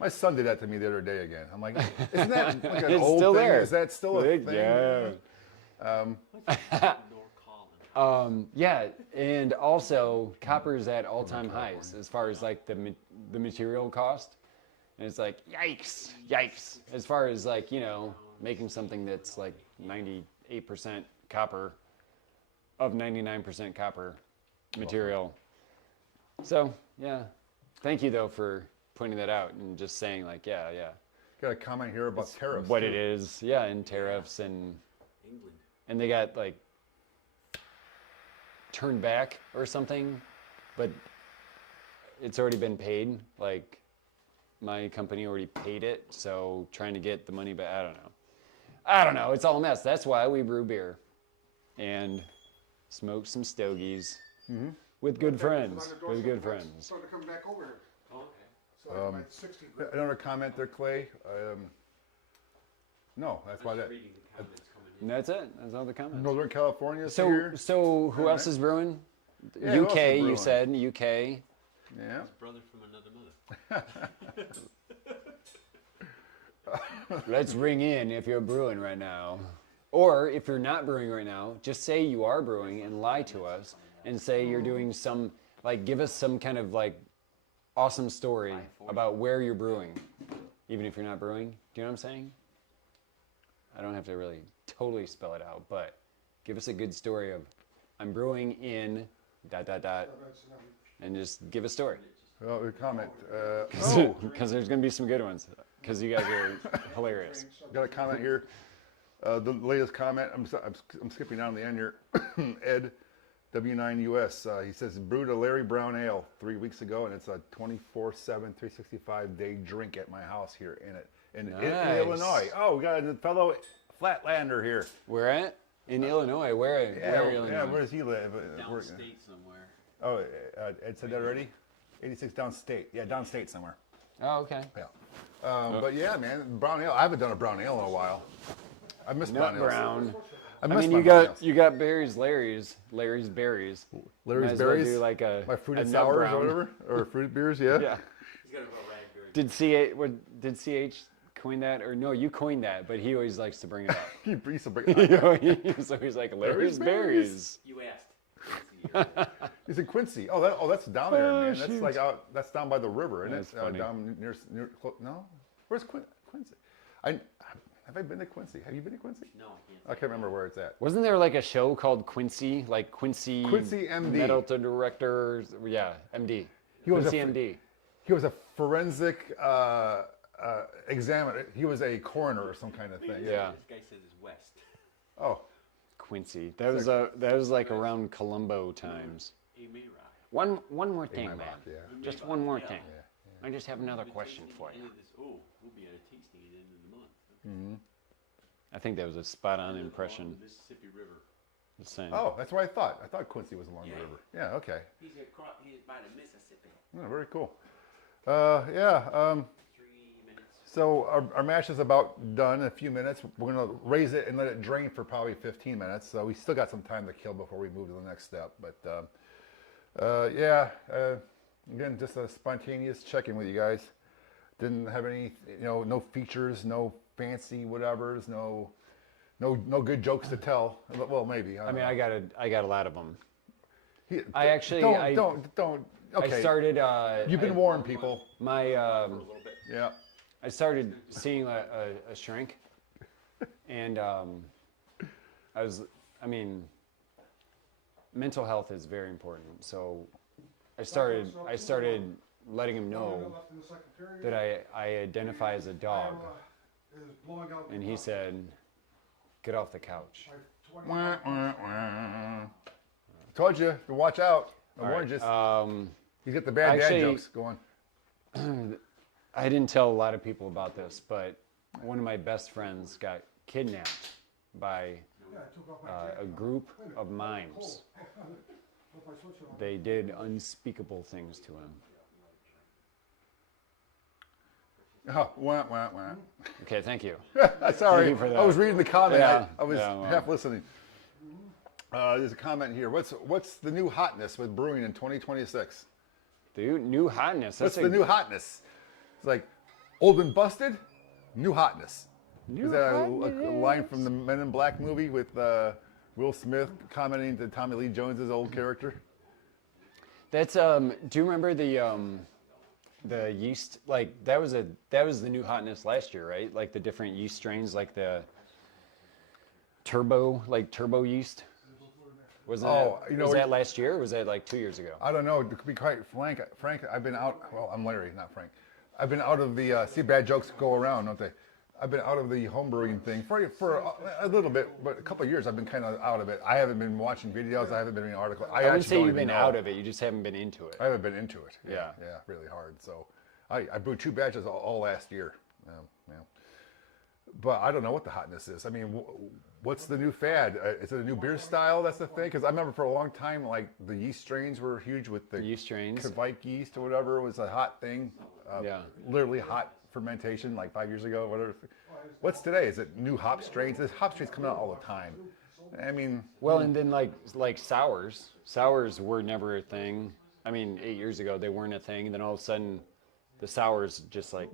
My son did that to me the other day again. I'm like, isn't that like an It's old still thing? there. Is that still a thing? Yeah. Yeah, and also copper's at all-time highs as far as like the material cost, and it's like yikes, as far as like making something that's like 98% copper of 99% copper material. So yeah, thank you though for pointing that out and just saying like, yeah, Got a comment here about tariffs. what too. it is, yeah, and tariffs and England. they got like turned back or something, but it's already been paid. Like my company already paid it, so trying to get the money back, I don't know. It's all a mess. That's why we brew beer and smoke some stogies with good friends. With good friends. Starting to come back over here. Oh, okay. So I might 60 grand. Another comment there, Clay. No, that's why I'm that. just reading the comments coming in. And that's it. That's all the comments. Northern California. So, here. so who else right. is brewing? Yeah, who else is UK, you brewing? said UK. Yeah. Brother from another mother. Let's ring in if you're brewing right now. Or if you're not brewing right now, just say you are brewing and lie to us and say you're doing some, like, give us some kind of, like, awesome story about where you're brewing, even if you're not brewing. Do you know what I'm saying? I don't have to really totally spell it out, but give us a good story of, I'm brewing in ... and just give a story. Well, a comment. Because there's going to be some good ones, because you guys are hilarious. Got a comment here. The latest comment. I'm skipping down the end here. Ed W9US. He says brewed a Larry Brown ale 3 weeks ago, and it's a 24/7, 365 day drink at my house here in Nice. Illinois. Oh, we got a fellow Flatlander here. Where at? In Illinois. Where Illinois? Yeah, where does he live? Downstate somewhere. Oh, Ed said that already? 86 downstate. Yeah, downstate somewhere. Oh, okay. Yeah. But yeah, man, brown ale. I haven't done a brown ale in a while. I miss Nut brown ales. brown. I I miss mean, my you brown got ales. berries, Larry's berries. Larry's Might as well berries. do like My fruited nut sours brown. or whatever, or fruit beers. Yeah. Yeah. He's got about raspberry. Did CH coin that, or no? You coined that, but he always likes to bring it up. He used to bring it up. He's always like Larry's Larry's berries. You asked. He's in Quincy. Oh, that's down there, Oh, man. That's shoot. like out. That's down by the river, isn't That's it? funny. Down near. No, where's Quincy? Have I been to Quincy? Have you been to Quincy? No, I can't. I can't remember where it's at. Wasn't there like a show called Quincy, like Quincy? Quincy MD. Metal director. Yeah, MD. He was Quincy a MD. He was a forensic examiner. He was a coroner or some kind of thing. Yeah. This guy says it's west. Oh, Quincy. That was like around Columbo times. A may rock. One more thing, my man. rock, yeah. Just one more thing. yeah. I just have another question for End you. of this, we'll be at a tasting at the end of the month. I think that was a spot-on impression. Along the Mississippi River. Just saying. Oh, that's what I thought. I thought Quincy was along Yeah. the river. Yeah. Okay. He's by the Mississippi. Yeah, very cool. 3 minutes. So our mash is about done in a few minutes. We're gonna raise it and let it drain for probably 15 minutes. So we still got some time to kill before we move to the next step. But again, just a spontaneous check-in with you guys. Didn't have any, no features, no fancy whatevers, no good jokes to tell. Well, maybe. I mean, I got a lot of them. I actually- don't. Okay. I started. You've been warned, people. My Yeah. I started seeing a shrink, and mental health is very important. So I started letting him know that I identify as a dog, and he said, "Get off the couch." Wah, wah, wah. Told you to watch out. I warned you. He's got the bad dad actually- jokes going. I didn't tell a lot of people about this, but one of my best friends got kidnapped by a group of mimes. They did unspeakable things to him. Oh, wah, wah, wah. Okay, thank you. Sorry, you for that. I was reading the comment. Yeah, I was yeah, well. half listening. There's a comment here. What's the new hotness with brewing in 2026? The new hotness. What's the new hotness? It's like old and busted, new hotness. Is that a line from the Men in Black movie with Will Smith commenting to Tommy Lee Jones's old character? That's do you remember the yeast, like that was the new hotness last year, right? Like the different yeast strains, like the turbo yeast Wasn't Oh, that, you know, was that last year or was that like 2 years ago? I don't know. To be quite frank, I've been out. Well, I'm Larry, not Frank. I've been out of the. See, bad jokes go around, don't they? I've been out of the homebrewing thing for a little bit, but a couple of years I've been kind of out of it. I haven't been watching videos. I haven't been reading articles. I wouldn't actually say don't you've even been know. out of it. You just haven't been into it. I haven't been into it. Yeah. Yeah, really hard. So I brewed 2 batches all last year. Yeah. But I don't know what the hotness is. I mean, what's the new fad? Is it a new beer style? That's the thing. Because I remember for a long time, like the yeast strains were huge with the Yeast strains. Kvike yeast or whatever was a hot thing. Yeah. Literally hot fermentation like 5 years ago, whatever. What's today? Is it new hop strains? There's hop strains coming out all the time. I mean, Well, and then like sours. Sours were never a thing. I mean, 8 years ago they weren't a thing. And then all of a sudden, the sours just like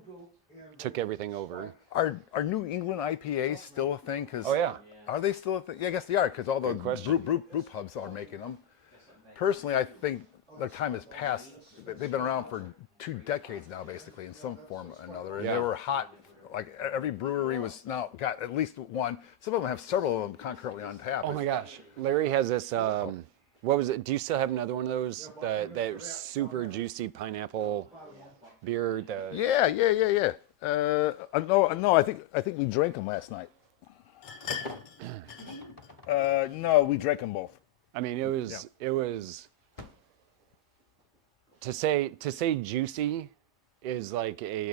took everything over. are New England IPAs still a thing? Cause Oh, yeah. Are they still a thing? Yeah, I guess they are because all the question. brew pubs are making them. Personally, I think their time has passed. They've been around for 2 decades now, basically, in some form or another. And Yeah. they were hot. Like every brewery was now got at least one. Some of them have several of them concurrently on tap. Oh my gosh, Larry has this. What was it? Do you still have another one of those? That super juicy pineapple beer. Yeah. No, I think we drank them last night. No, we drank them both. I mean, it was. To say juicy is like a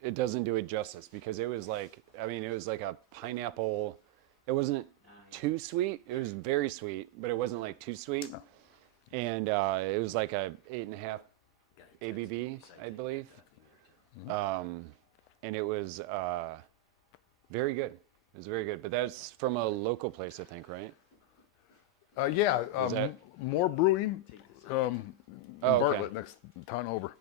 it doesn't do it justice because it was like a pineapple. It wasn't too sweet. It was very sweet, but it wasn't like too sweet. No. And it was like a 8.5 ABV, I believe. And it was very good. It was very good. But that's from a local place, I think, right? Yeah, that- more brewing. In okay. Bartlett, next town over.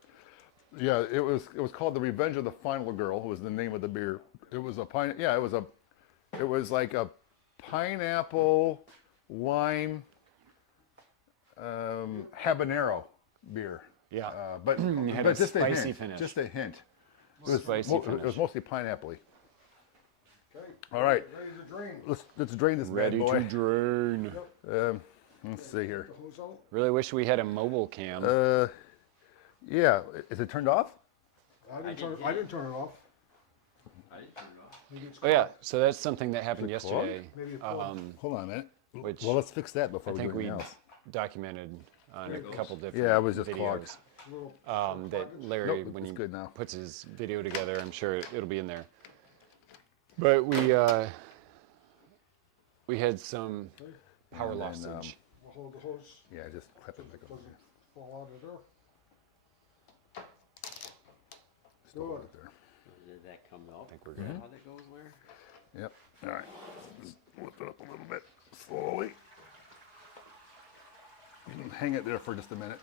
Yeah, it was called The Revenge of the Final Girl. Was the name of the beer. It was it was like a pineapple lime habanero beer. Yeah. But had but a just spicy a hint. finish. Just a hint. It was, Spicy it finish. was mostly pineapple-y. Okay. All right, Ready to drain. let's drain this Ready bad to boy. drain. Let's see here. The hose out. Really wish we had a mobile cam. Yeah, is it turned off? I didn't turn it off. I didn't turn it off. Maybe it's Oh yeah, so that's something that happened Is it clogged? yesterday. Maybe it's clogged. Hold on a minute. Which Well, let's fix that I before we think do we anything else. documented on a couple different Yeah, it was just videos. clogged. Little That Larry, Nope, when it's he good now. puts his video together, I'm sure it'll be in there. But we had some power And then, lossage. We'll hold the hose. Yeah, just clip it like a Doesn't fall out of there. still Good. right there. Did that come off? I think we're Is that good. how that goes, Larry? Yep. All right. Just lift it up a little bit slowly. You can hang it there for just a minute.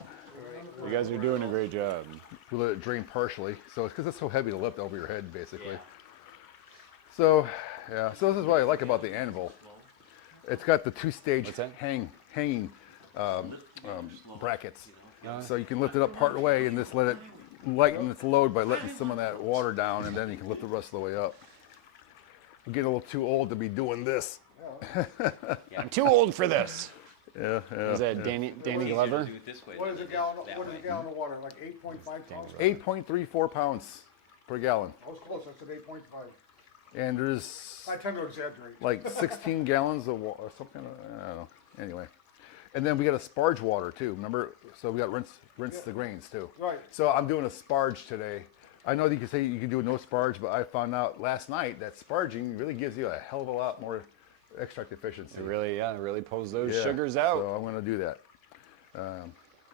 You guys are doing a great job. We let it drain partially. So it's because it's so heavy to lift over your head, basically. Yeah. So, yeah. So this is what I like about the anvil. It's got the 2-stage What's that? hanging brackets. So you can lift it up part way and just let it lighten its load by letting some of that water down, and then you can lift the rest of the way up. I'm getting a little too old to be doing this. I'm too old for this. Yeah, yeah. Is that Danny Glover? Do it this way What is than a gallon? that What is way. a gallon of water? Like 8.5 pounds? 8.34 pounds per gallon. I was close. I said 8.5. And there's I tend to exaggerate. like 16 gallons of water or something. I don't know. Anyway. And then we got a sparge water too. Remember? So we got rinse the grains too. Right. So I'm doing a sparge today. I know that you can say you can do no sparge, but I found out last night that sparging really gives you a hell of a lot more extract efficiency. It really pulls those Yeah, sugars out. So I'm going to do that.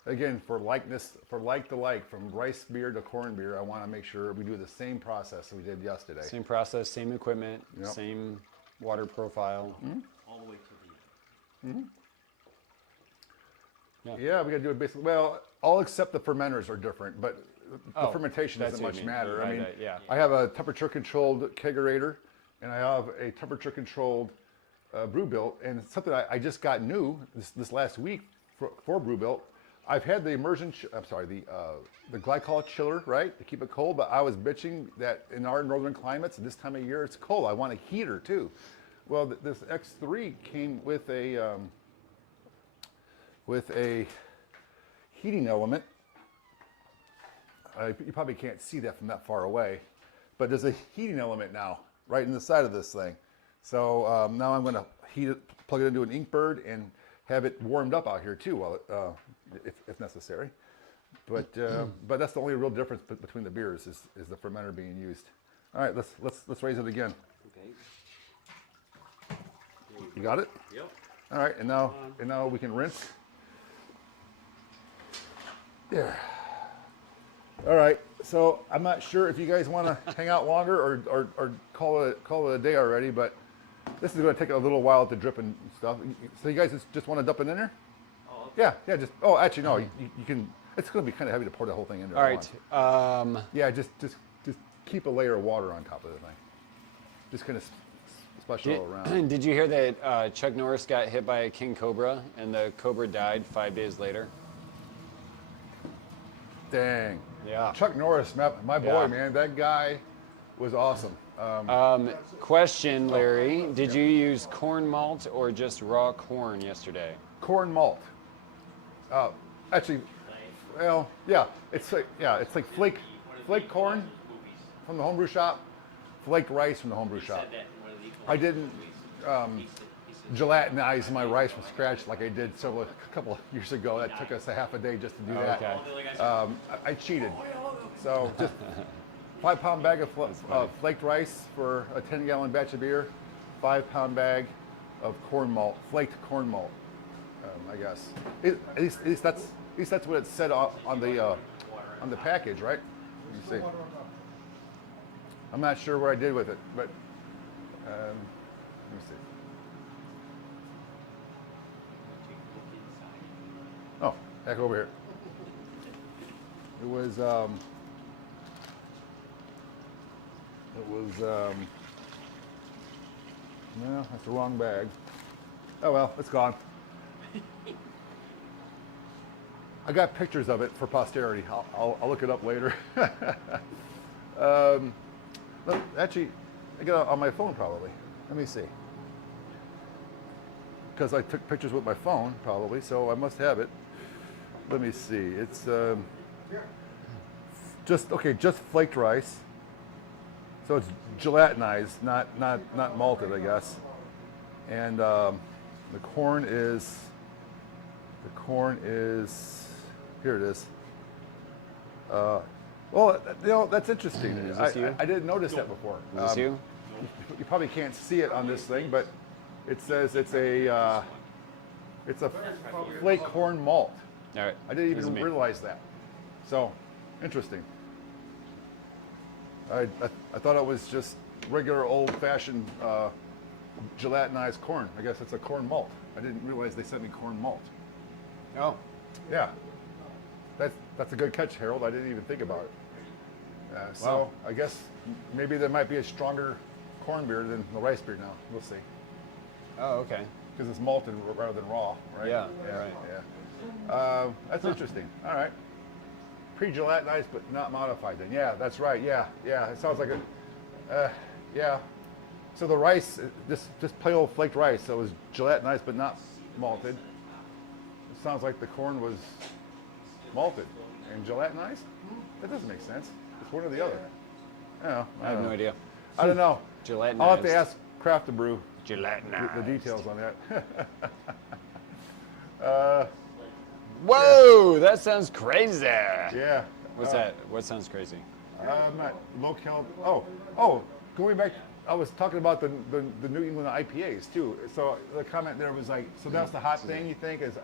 Again, for likeness, for like to like, from rice beer to corn beer, I want to make sure we do the same process we did yesterday. Same process, same equipment, Yep. same water profile. All the way to the end. Yeah, we got to do it basically. Well, all except the fermenters are different, but the Oh, fermentation that's doesn't what much you mean. matter. I Right, mean, yeah. I have a temperature-controlled kegerator, and I have a temperature-controlled brew built, and it's something I just got new this last week for brew built. I've had the the glycol chiller, right, to keep it cold, but I was bitching that in our northern climates, this time of year, it's cold. I want a heater too. Well, this X3 came with a heating element. You probably can't see that from that far away, but there's a heating element now right in the side of this thing. So now I'm going to heat it, plug it into an Inkbird, and have it warmed up out here too, while if necessary. But that's the only real difference between the beers is the fermenter being used. All right, let's raise it again. Okay. You got it? Yep. All right, and now we can rinse. There. All right, so I'm not sure if you guys want to hang out longer or call it a day already, but this is going to take a little while to drip and stuff. So you guys just want to dump it in there? Oh, okay. Yeah. Actually, no. You can. It's going to be kind of heavy to pour the whole thing in there. All right. Yeah, just keep a layer of water on top of the thing. Just kind of splash it all around. Did you hear that Chuck Norris got hit by a king cobra and the cobra died 5 days later? Dang. Yeah. Chuck Norris, my boy, Yeah. man. That guy was awesome. Question, Larry. Did you use corn malt or just raw corn yesterday? Corn malt. Actually, well, yeah. It's like flake corn from the homebrew shop, flaked rice from the homebrew shop. I didn't gelatinize my rice from scratch like I did a couple of years ago. That took us a half a day just to do that. Okay. I cheated. So just 5-pound bag of flaked rice for a 10-gallon batch of beer, 5-pound bag of corn malt, flaked corn malt. I guess at least that's what it said on the package, right? Let me see. I'm not sure what I did with it, but let me see. Oh, heck over here. It was no, that's the wrong bag. Oh well, it's gone. I got pictures of it for posterity. I'll look it up later. Actually, I got it on my phone probably. Let me see. Because I took pictures with my phone probably, so I must have it. Let me see. It's just flaked rice. So it's gelatinized, not malted, I guess. And the corn is here. It is. Well, that's interesting. Is this you? I didn't notice that before. Is this you? You probably can't see it on this thing, but it says it's a flake corn malt. All right. I didn't This is even me. realize that. So, interesting. I thought it was just regular old-fashioned gelatinized corn. I guess it's a corn malt. I didn't realize they sent me corn malt. Oh. Yeah. That's a good catch, Harold. I didn't even think about it. So Wow. I guess maybe there might be a stronger corn beer than the rice beer now. We'll see. Oh, okay. Because it's malted rather than raw, right? Yeah, right. Yeah. That's interesting. All right. Pre-gelatinized but not modified then. Yeah, that's right. Yeah. It sounds like a, yeah. So the rice, just plain old flaked rice. So it was gelatinized but not malted. It sounds like the corn was malted and gelatinized. That doesn't make sense. It's one or the other. I have no idea. I don't know. Gelatinized. I'll have to ask Craft and Brew Gelatinized. the details on that. Whoa, that sounds crazy. Yeah. What's that? What sounds crazy? I'm not low-cal. Oh, going back, I was talking about the New England IPAs too. So the comment there was like, so that's the hot thing you think is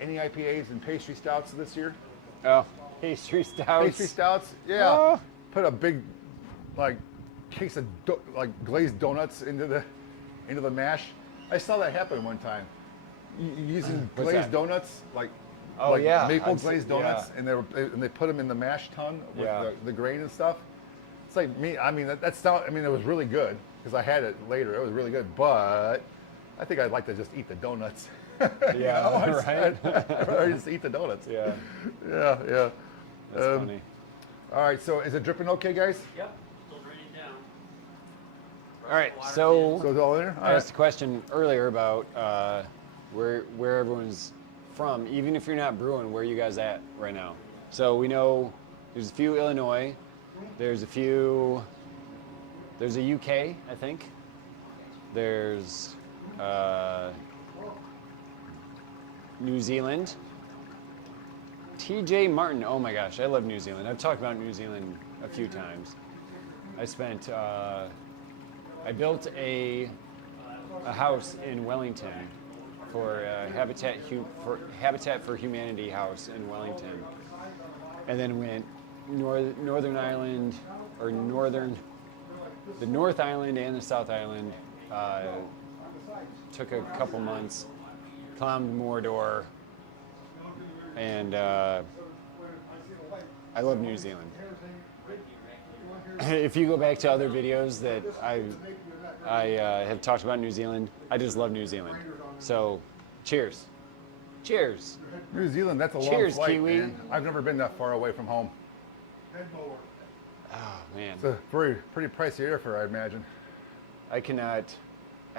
any IPAs and pastry stouts this year? Oh, pastry stouts. Pastry stouts, yeah. Oh. Put a big like case of glazed donuts into the mash. I saw that happen one time. Using What's glazed that? donuts like yeah, maple I've seen- glazed donuts, yeah. and they put them in the mash tun with Yeah. the grain and stuff. It's like me. I mean, it was really good because I had it later. It was really good, but I think I'd like to just eat the donuts. Yeah, right. I'd rather just eat the donuts. Yeah, Yeah. that's funny. All right. So is it dripping okay, guys? Yep. Still raining down. All right, so So it's all in there? All I right. asked a question earlier about where everyone's from. Even if you're not brewing, where are you guys at right now? So we know there's a few Illinois, there's a few, there's a UK, I think. There's New Zealand. TJ Martin, oh my gosh, I love New Zealand. I've talked about New Zealand a few times. I spent, I built a house in Wellington for Habitat for Humanity house in Wellington, and then went Northern Ireland, or the North Island and the South Island. Took a couple months, climbed Mordor, and I love New Zealand. If you go back to other videos that I have talked about New Zealand, I just love New Zealand. So, cheers. Cheers. New Zealand, that's a long Cheers, flight, Kiwi. man. I've never been that far away from home. Oh, man. It's a pretty pricey airfare, I imagine. I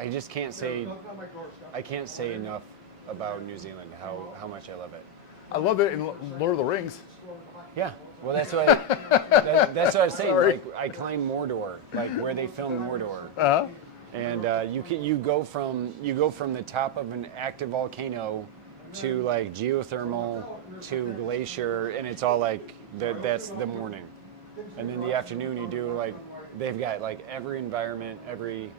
just can't say enough about New Zealand, how much I love it. I love it in Lord of the Rings. Yeah, well, that's what that's what I was saying. Sorry. Like, I climbed Mordor, like where they filmed Mordor. Uh-huh. And you go from the top of an active volcano to like geothermal to glacier, and it's all like that's the morning, and then the afternoon you do like they've got like every environment, every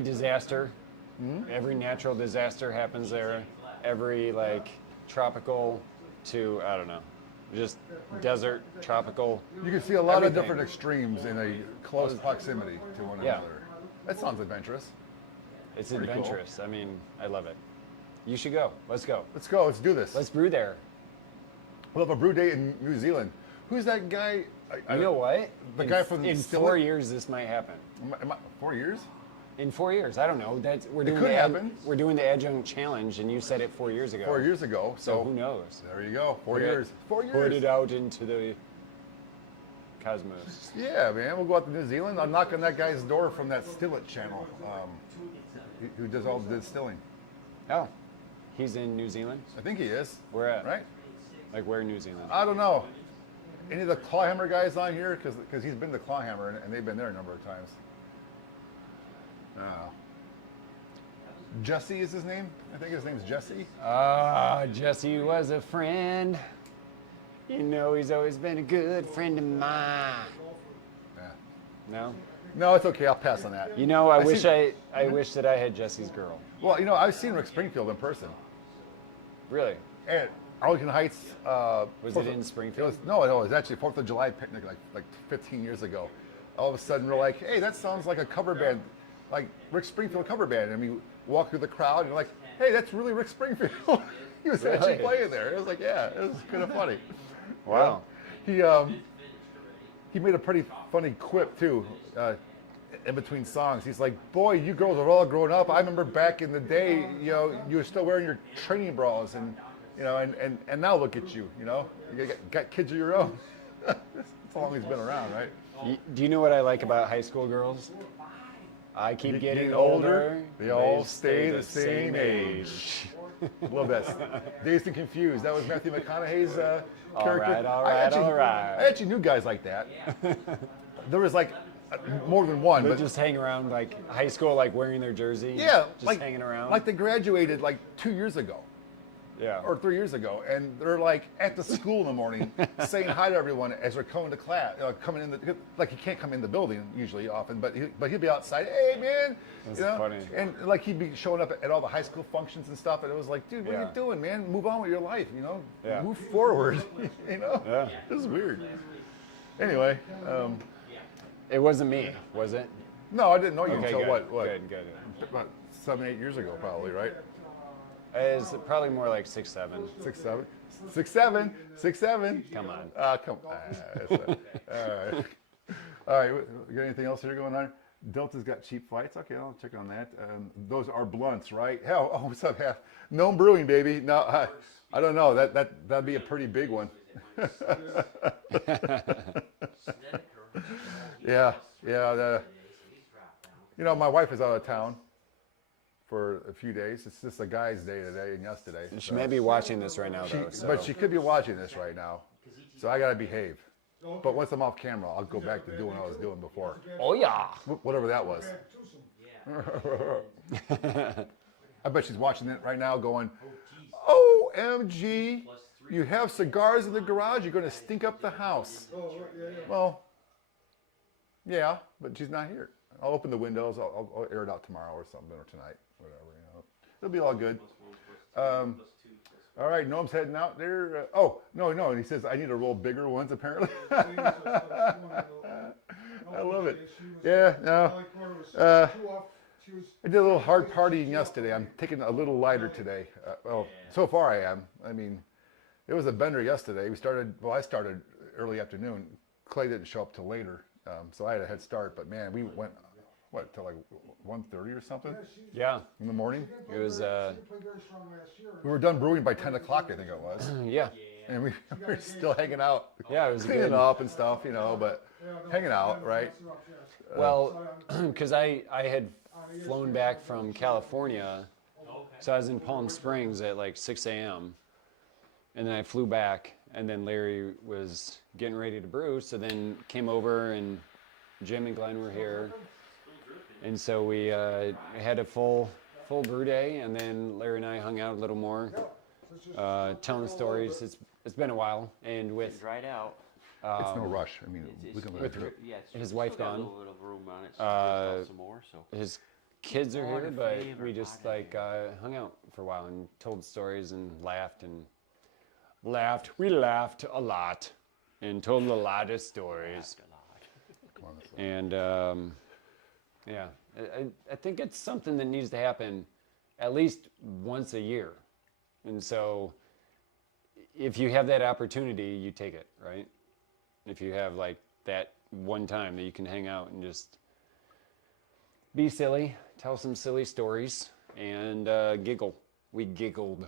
disaster, every natural disaster happens there, every like tropical to I don't know, just desert, tropical. You can see a lot of Everything. different extremes in a close proximity to one Yeah. another. That sounds adventurous. It's Pretty cool. adventurous. I mean, I love it. You should go. Let's go. Let's go. Let's do this. Let's brew there. We'll have a brew day in New Zealand. Who's that guy? You know what? The in, guy from in Still 4 It? years this might happen. 4 years? In 4 years, I don't know. We're doing could the happen. We're doing the Adjunct challenge, and you said it 4 years ago. 4 years ago. So who knows? There you go. 4 Put it- years. 4 years. Put it out into the cosmos. Yeah, man. We'll go out to New Zealand. I'll knock on that guy's door from that Still It channel, who does all the distilling. Oh, he's in New Zealand. I think he is. Where at? Right? Like where in New Zealand? I don't know. Any of the Clawhammer guys on here? Because he's been to Clawhammer and they've been there a number of times. I don't know. Jesse is his name? I think his name's Jesse. Jesse was a friend. You know he's always been a good friend of mine. Yeah. No? No, it's okay. I'll pass on that. You know, I wish wish that I had Jesse's girl. Well, I've seen Rick Springfield in person. Really? At Arlington Heights. Was it in Springfield? No, it was actually 4th of July picnic like 15 years ago. All of a sudden, we're like, hey, that sounds like a cover band, like Rick Springfield cover band. And we walk through the crowd and we're like, hey, that's really Rick Springfield. He was actually Really? playing there. It was like, yeah, it was kind of funny. Wow. He made a pretty funny quip too, in between songs. He's like, "Boy, you girls are all grown up. I remember back in the day, you were still wearing your training bras, and and now look at you. You got kids of your own." That's how long he's been around, right? Do you know what I like about high school girls? I keep getting older. They all stay the same age. Love that. Dazed and Confused. That was Matthew McConaughey's character. All right. I actually knew guys like that. There was like more than one, They but just hang around like high school, like wearing their jersey. yeah, Just like hanging around. Like they graduated like 2 years ago yeah. or 3 years ago, and they're like at the school in the morning saying hi to everyone as they're coming to class, coming in. Like he can't come in the building usually often, but he'll be outside. Hey man, That's funny. And like he'd be showing up at all the high school functions and stuff, and it was like, dude, what are Yeah. you doing, man? Move on with your life, Yeah. Move forward, Yeah. This is weird. Anyway, It wasn't me, was it? no, I didn't know you Okay, until good. what? Good. About 7-8 years ago, probably, right? It's probably more like 6, 7. 6, 7, 6, 7, 6, 7. Come on. Come on. All right. All right. You got anything else here going on? Delta's got cheap flights. Okay, I'll check on that. Those are blunts, right? Hell, oh, what's up, Half? Gnome Brewing, baby. No, I don't know. That'd be a pretty big one. Yeah. You know, my wife is out of town for a few days. It's just a guy's day today and yesterday. She may be watching this right now, though. So. But she could be watching this right now. So I got to behave. But once I'm off camera, I'll go back to doing what I was doing before. Oh, yeah. Whatever that was. I bet she's watching it right now going, OMG, you have cigars in the garage, you're going to stink up the house. Well, yeah, but she's not here. I'll open the windows, I'll air it out tomorrow or something, or tonight, whatever, you know. It'll be all good. All right, Noam's heading out there. Oh, no, and he says, I need to roll bigger ones, apparently. I love it. Yeah, no. I did a little hard partying yesterday. I'm taking a little lighter today. Well, so far I am. I mean, it was a bender yesterday. I started early afternoon. Clay didn't show up till later, so I had a head start. But man, we went, till like 1:30 or something? Yeah. In the morning? It was, We were done brewing by 10 o'clock, I think it was. yeah. And we were still hanging out. Yeah, it was cleaning good. up and stuff, you know, but hanging out, right? Well, because I had flown back from California, so I was in Palm Springs at like 6 a.m. And then I flew back, and then Larry was getting ready to brew, so then came over, and Jim and Glenn were here. And so we had a full brew day, and then Larry and I hung out a little more, telling stories. It's been a while, and with Dried out. It's no rush. I mean, we can let through it. Yeah, it's his still wife got gone. A little bit of room on it. So there's some more. So his kids are here, Water but flavor, we just water like hung out for a while and told stories and laughed. We laughed a lot and told a lot of stories. Come on, let's go. And yeah, I think it's something that needs to happen at least once a year. And so if you have that opportunity, you take it, right? If you have like that one time that you can hang out and just be silly, tell some silly stories, and giggle. We giggled.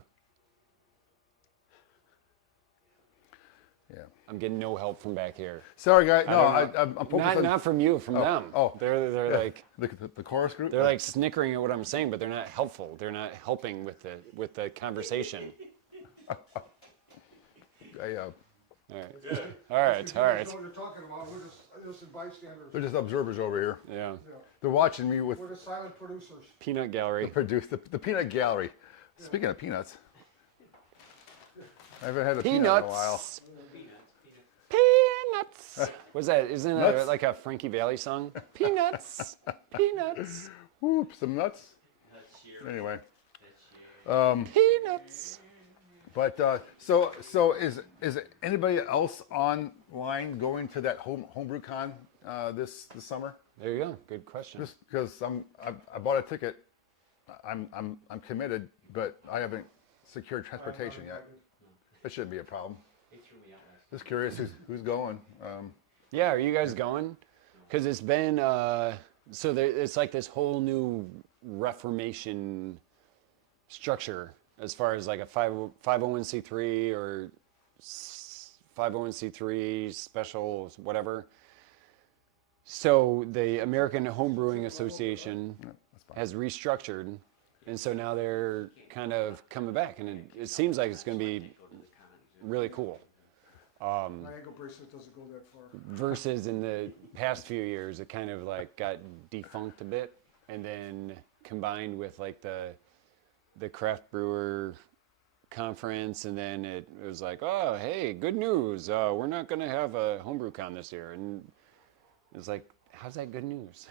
Yeah. I'm getting no help from back here. Sorry, guys. No, don't I'm focused on Not from you, from them. oh. They're yeah, like the chorus group. they're like snickering at what I'm saying, but they're not helpful. They're not helping with the conversation. All right. Know what you're talking about. We're just bystanders. They're just observers over here. Yeah. They're watching me with We're the silent producers. Peanut gallery. the peanut gallery. Speaking of peanuts, I haven't had a peanut in a while. Peanuts. What's that? Isn't that Nuts. like a Frankie Valli song? Peanuts. Peanuts. Whoop, some nuts. that's your. Anyway, Peanuts. but so is anybody else online going to that homebrew con this summer? There you go. Good question. Just because I bought a ticket, I'm committed, but I haven't secured transportation yet. That shouldn't be a problem. They threw me out last. Just curious who's going. Yeah, are you guys going? Because it's been it's like this whole new Reformation structure as far as like a 501c3 or 501c3 special whatever. So the American Homebrewing Association has restructured, and so now they're kind of coming back, and it seems like it's going to be really cool. My ankle bracelet doesn't go that far. Versus in the past few years, it kind of like got defunct a bit, and then combined with like the craft brewer conference, and then it was like, oh, hey, good news, we're not going to have a homebrew con this year, and it's like, how's that good news?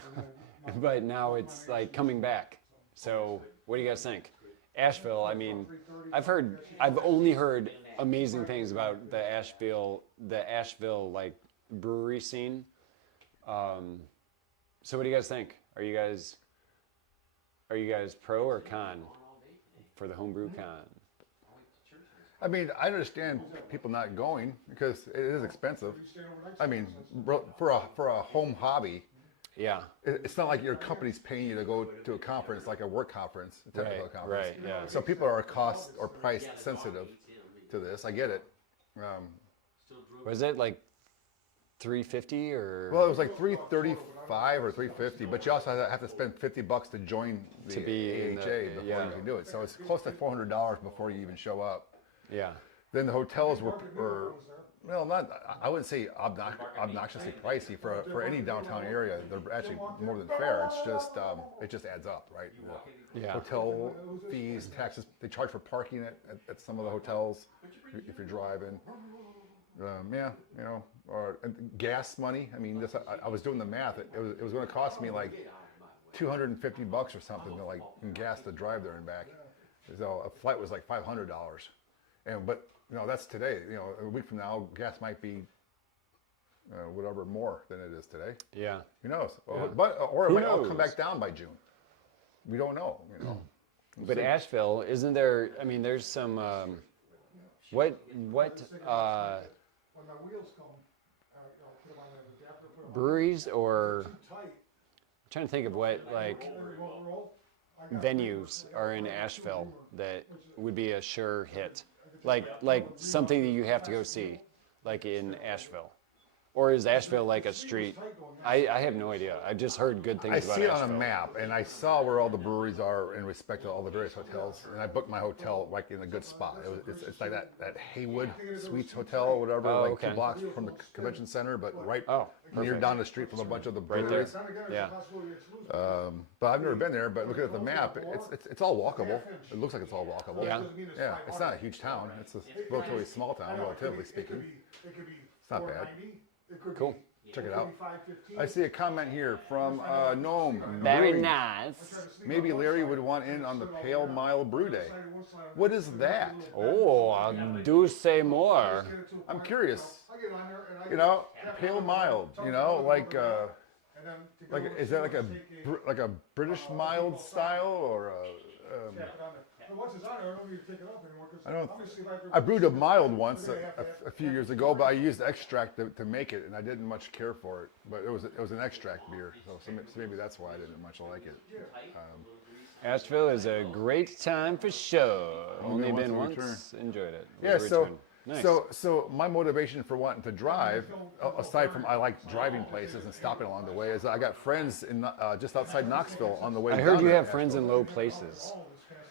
But now it's like coming back. So what do you guys think? Asheville, I mean, I've only heard amazing things about the Asheville like brewery scene. So what do you guys think? Are you guys pro or con for the homebrew con? I mean, I understand people not going because it is expensive. I mean, for a home hobby, Yeah. it's not like your company's paying you to go to a conference, like a work conference, a technical Right, conference. right, yeah. So people are cost or price sensitive to this. I get it. Was it like 350 or Well, it was like 335 or 350, but you also have to spend $50 to join the To be in AHA the- before yeah. you can do it. So it's close to $400 before you even show up. yeah. Then the hotels were well, not I wouldn't say obnoxiously pricey for any downtown area. They're actually more than fair. It's just it just adds up, right? Yeah. Hotel fees, taxes. They charge for parking at some of the hotels if you're driving. Yeah, you know, or and gas money. I mean, I was doing the math. It was going to cost me like $250 or something to like in gas to drive there and back. So a flight was like $500, but you know that's today. You know, a week from now, gas might be whatever more than it is today. Yeah. Who knows? Yeah. Or it Who might all knows? come back down by June. We don't know. You know. But Asheville, isn't there? I mean, there's some. What? When my wheels come, put them on the adapter, put them on. Breweries or Too tight, I'm trying to think of what like they won't roll. I got venues are in Asheville that would be a sure hit, like something that you have to go see, like in Asheville, or is Asheville like a street? I have no idea. I just heard good things I about see it on Asheville. a map, and I saw where all the breweries are in respect to all the various hotels, and I booked my hotel like in a good spot. It's like that Haywood Suites Hotel or whatever, Oh, like okay. 2 blocks from the convention center, but right Oh, near perfect. down the street from a bunch of the Right there. breweries. Then again, Yeah. it's a possibility it's loose. But I've never been there. But looking at the map, it's all walkable. It looks like it's all walkable. Yeah. Doesn't mean Yeah, it's not a 500. huge town. It's a relatively small town, I know, relatively it could speaking. be, it could be not bad. 490. It could Cool. be, Check it could out. be 515. I see a comment here from Gnome. Very Brewing. nice. Maybe Larry would want in on the Pale Mile Brew Day. What is that? Oh, do say more. I'm curious. I get on there and I You know, Pale Mild. You know, like and then to go is that like a take like a British mild style or a? tap it on there. But once it's on there, I don't need to take it off anymore. 'Cause I don't- obviously if have to I brewed a mild replace it, once they're gonna have to a few years ago, but I used extract to make it, and I didn't much care for it. But it was an extract beer, so maybe that's why I didn't much like it. Asheville is a great time for sure. Only once been a once, enjoyed it. Yeah, Was a so return. Nice. so my motivation for wanting to drive, aside from I like driving places and stopping along the way, is I got friends in just outside Knoxville on the way. I heard down you to have friends Asheville. in low places.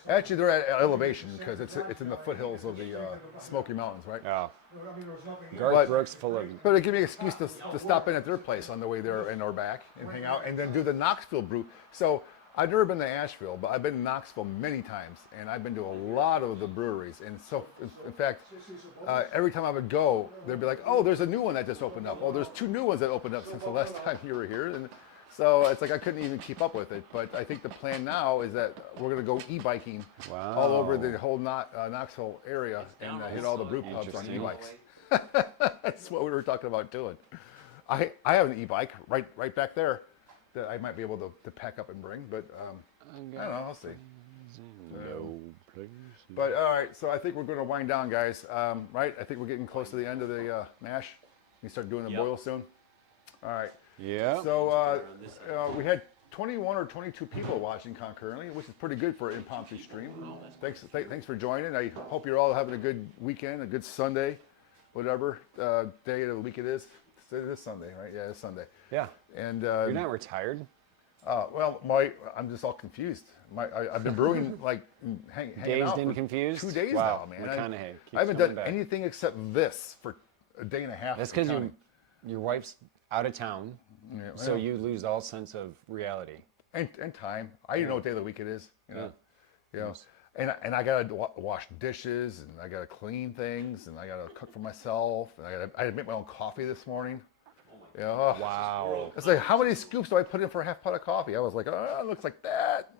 Actually, they're at elevation because it's in the foothills of the Smoky Mountains, right? Yeah. I mean, there's nothing. Garth But- Brooks full of. But it gave me an excuse to stop in at their place on the way there and or back and hang out and then do the Knoxville brew. So I've never been to Asheville, but I've been to Knoxville many times and I've been to a lot of the breweries. And so, in fact, every time I would go, they'd be like, "Oh, there's a new one that just opened up. Oh, there's 2 new ones that opened up since the last time you were here." And so it's like I couldn't even keep up with it. But I think the plan now is that we're going to go e-biking all over the whole Knoxville area and hit all the brew pubs on Interesting. e-bikes. That's what we were talking about doing. I have an e-bike right back there that I might be able to pack up and bring, but I don't know. I'll see. But all right, so I think we're going to wind down, guys. Right? I think we're getting close to the end of the mash. We start doing the boil soon. All right. Yeah. So we had 21 or 22 people watching concurrently, which is pretty good for an impromptu stream. Thanks for joining. I hope you're all having a good weekend, a good Sunday, whatever day of the week it is. It is Sunday, right? Yeah, it's Sunday. Yeah. And You're not retired. well, I'm just all confused. I've been brewing like hanging Dazed out and for confused? 2 days Wow, now, man. McConaughey keeps I haven't coming done back. anything except this for a day and a half. That's for because counting. your wife's out of town, Yeah, so well, you lose all sense of reality. and time. I don't know what day of the week it is. You know, and I gotta wash dishes and I gotta clean things and I gotta cook for myself and I had to make my own coffee this morning. Yeah. Oh. Wow. It's like, how many scoops do I put in for a half pot of coffee? I was like, oh, it looks like that,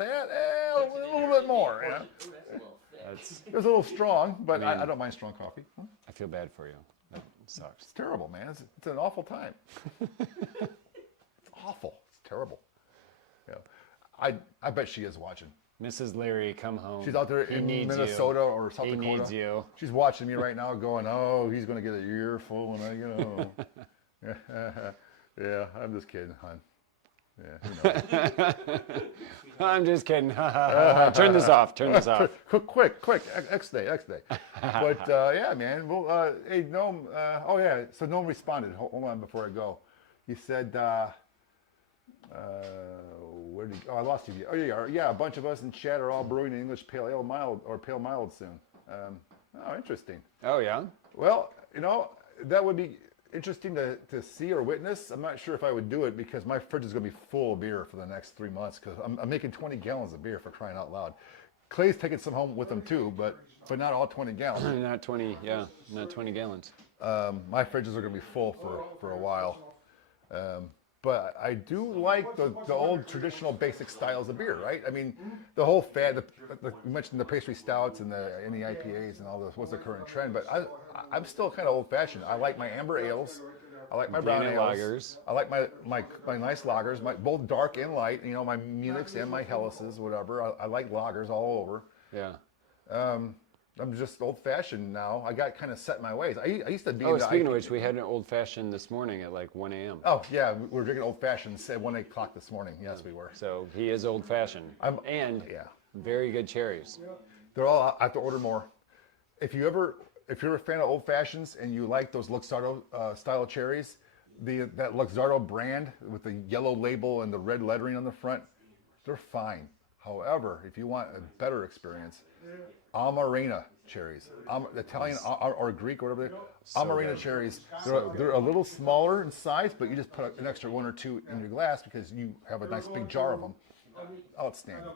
a little bit more. You know? That's. It was a little strong, but I mean- I don't mind strong coffee. I feel bad for you. That sucks. It's terrible, man. It's an awful time. It's awful. It's terrible. Yeah. I bet she is watching. Mrs. Leary, come home. She's out there He in needs Minnesota you. or South He Dakota. needs you. She's watching me right now going, oh, he's going to get a earful when I get home. Yeah, I'm just kidding, hon. Yeah, who knows? I'm just kidding. Turn this off. Turn this off. quick, X day. But yeah, man. Well, hey, Noam. Oh yeah. So Noam responded. Hold on before I go. He said, where did? Oh, I lost you. Oh, yeah. Yeah, a bunch of us in chat are all brewing an English pale ale mild or pale mild soon. Oh, interesting. Oh yeah. Well, that would be interesting to see or witness. I'm not sure if I would do it because my fridge is going to be full of beer for the next 3 months because I'm making 20 gallons of beer, for crying out loud. Clay's taking some home with him too, but not all 20 gallons. Not 20. Yeah, not 20 gallons. My fridges are going to be full for a while. But I do like the old traditional basic styles of beer, right? I mean, the whole fad, you mentioned the pastry stouts and the IPAs and all this, what's the current trend, but I'm still kind of old fashioned. I like my amber ales. I like my brown ales. Lagers. I like my nice lagers, both dark and light, my Munichs and my Hellas's, whatever. I like lagers all over. Yeah. I'm just old-fashioned now. I got kind of set in my ways. I used to be. Oh, speaking of which, we had an old-fashioned this morning at like 1 a.m. Oh yeah, we were drinking old-fashions at 1 o'clock this morning. Yes, we were. So he is old-fashioned. And yeah, very good cherries. they're all. I have to order more. If you're a fan of old-fashions and you like those Luxardo style cherries, that Luxardo brand with the yellow label and the red lettering on the front, they're fine. However, if you want a better experience, Amarena cherries, Italian or Greek, or whatever Amarena cherries. They're a little smaller in size, but you just put an extra 1 or 2 in your glass because you have a nice big jar of them. Outstanding.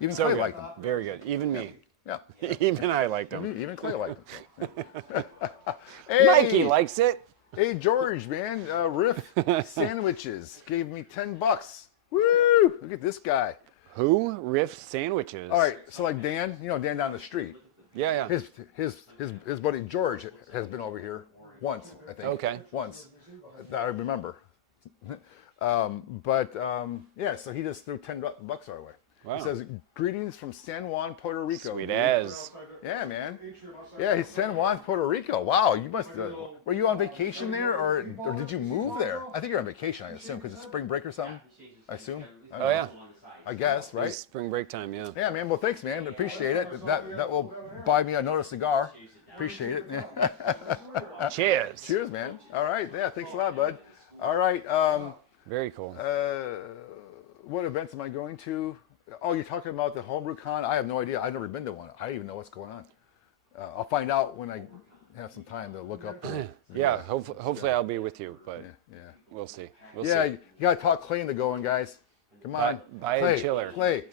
Even Clay liked them. Very good. Even me. Yeah. Even I liked them. Even Clay liked them. Hey, Mikey likes it. Hey George, man, Riff Sandwiches gave me $10. Woo! Look at this guy. Who? Riff Sandwiches. All right, so like Dan, Dan down the street. Yeah. His buddy George has been over here once, I think. Okay. Once, that I remember. Yeah, so he just threw $10 our way. Wow. He says, "Greetings from San Juan, Puerto Rico." Sweet as. Yeah, man. Yeah, he's San Juan, Puerto Rico. Wow, you must. Were you on vacation there, or did you move there? I think you're on vacation. I assume because it's spring break or something. I assume. I don't know. Yeah. I guess, right? It's spring break time, yeah. Yeah, man. Well, thanks, man. Appreciate it. That will buy me another cigar. Appreciate it. Cheers. Cheers, man. All right. Yeah, thanks a lot, bud. All right. Very cool. What events am I going to? Oh, you're talking about the Homebrew Con? I have no idea. I've never been to one. I don't even know what's going on. I'll find out when I have some time to look up. Yeah, hopefully I'll be with you, but Yeah. we'll see. Yeah, you got to talk Clay into going, guys. Come on. Buy Clay, a chiller. Clay,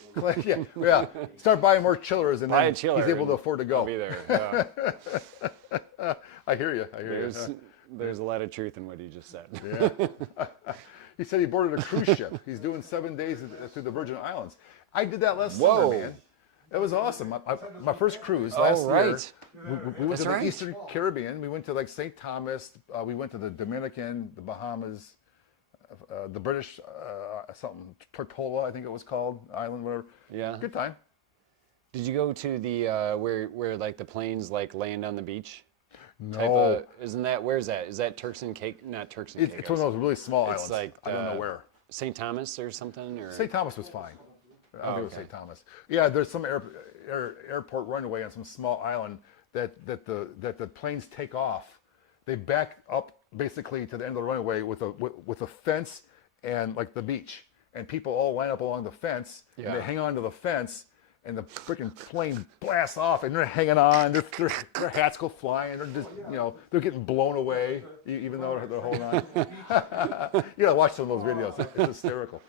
yeah. Start buying more chillers, and Buy then a chiller. he's able to afford to go. I'll be there. Yeah. I hear you. There's a lot of truth in what you just said. Yeah. He said he boarded a cruise ship. He's doing 7 days through the Virgin Islands. I did that last summer, man. It was awesome. My first cruise last year. We went to the Eastern Caribbean. We went to like St. Thomas. We went to the Dominican, the Bahamas, the British, something, Tortola, I think it was called, island, whatever. Yeah. Good time. Did you go to the where like the planes like land on the beach? No. Isn't that, where's that? Is that Turks and Caicos? Not Turks and Caicos. It's one of those really small It's islands. like I don't know where. St. Thomas or something? Or St. Thomas was fine. I think it was St. Thomas. Yeah, there's some airport runway on some small island that the planes take off. They back up basically to the end of the runway with a fence and like the beach, and people all line up along the fence. Yeah. And they hang on to the fence, and the freaking plane blasts off, and they're hanging on. Their hats go flying. They're just they're getting blown away, even though they're holding on. You gotta watch some of those videos. It's hysterical.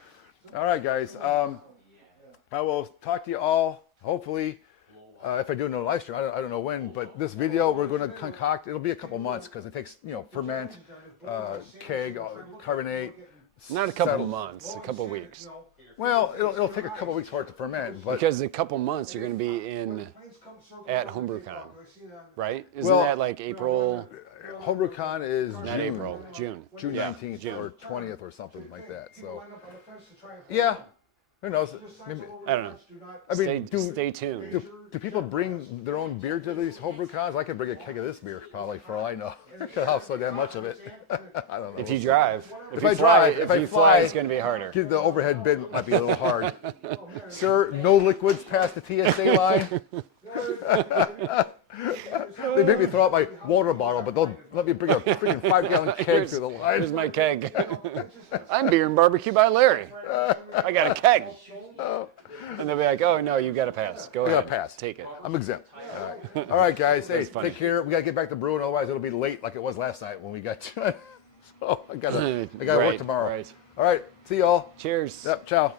All right, guys. I will talk to you all, hopefully, if I do another live stream. I don't know when, but this video we're going to concoct. It'll be a couple months because it takes, ferment, keg, carbonate. not a couple of months, a couple of weeks. Well, it'll take a couple weeks for it to ferment. But Because a couple months you're going to be at HomebrewCon, right? Isn't Well- that like April? HomebrewCon is Not April, June. June Yeah, 19th June. or 20th or something like that. So, yeah. Who knows? Just signs Maybe- of I don't know. overdrafts do not- I mean, Stay tuned. do people bring their own beer to these homebrew cons? I could bring a keg of this beer probably for all I know. I'll have so damn much of it. I don't know. If you drive, If you I fly, drive, if I you fly, fly- it's going to be harder. The overhead bin might be a little hard. Sir, no liquids past the TSA line. They make me throw out my water bottle, but they'll let me bring a freaking 5-gallon keg through the line. Here's my keg. I'm Beer and Barbecue by Larry. I got a keg. And they'll be like, oh, no, you got to pass. Go I ahead. gotta pass. Take it. I'm exempt. All right, guys. Hey, That's funny. take care. We gotta get back to brewing, otherwise it'll be late like it was last night when we got to it. So I gotta work Right, tomorrow. right. All right. See y'all. Cheers. Yep. Ciao.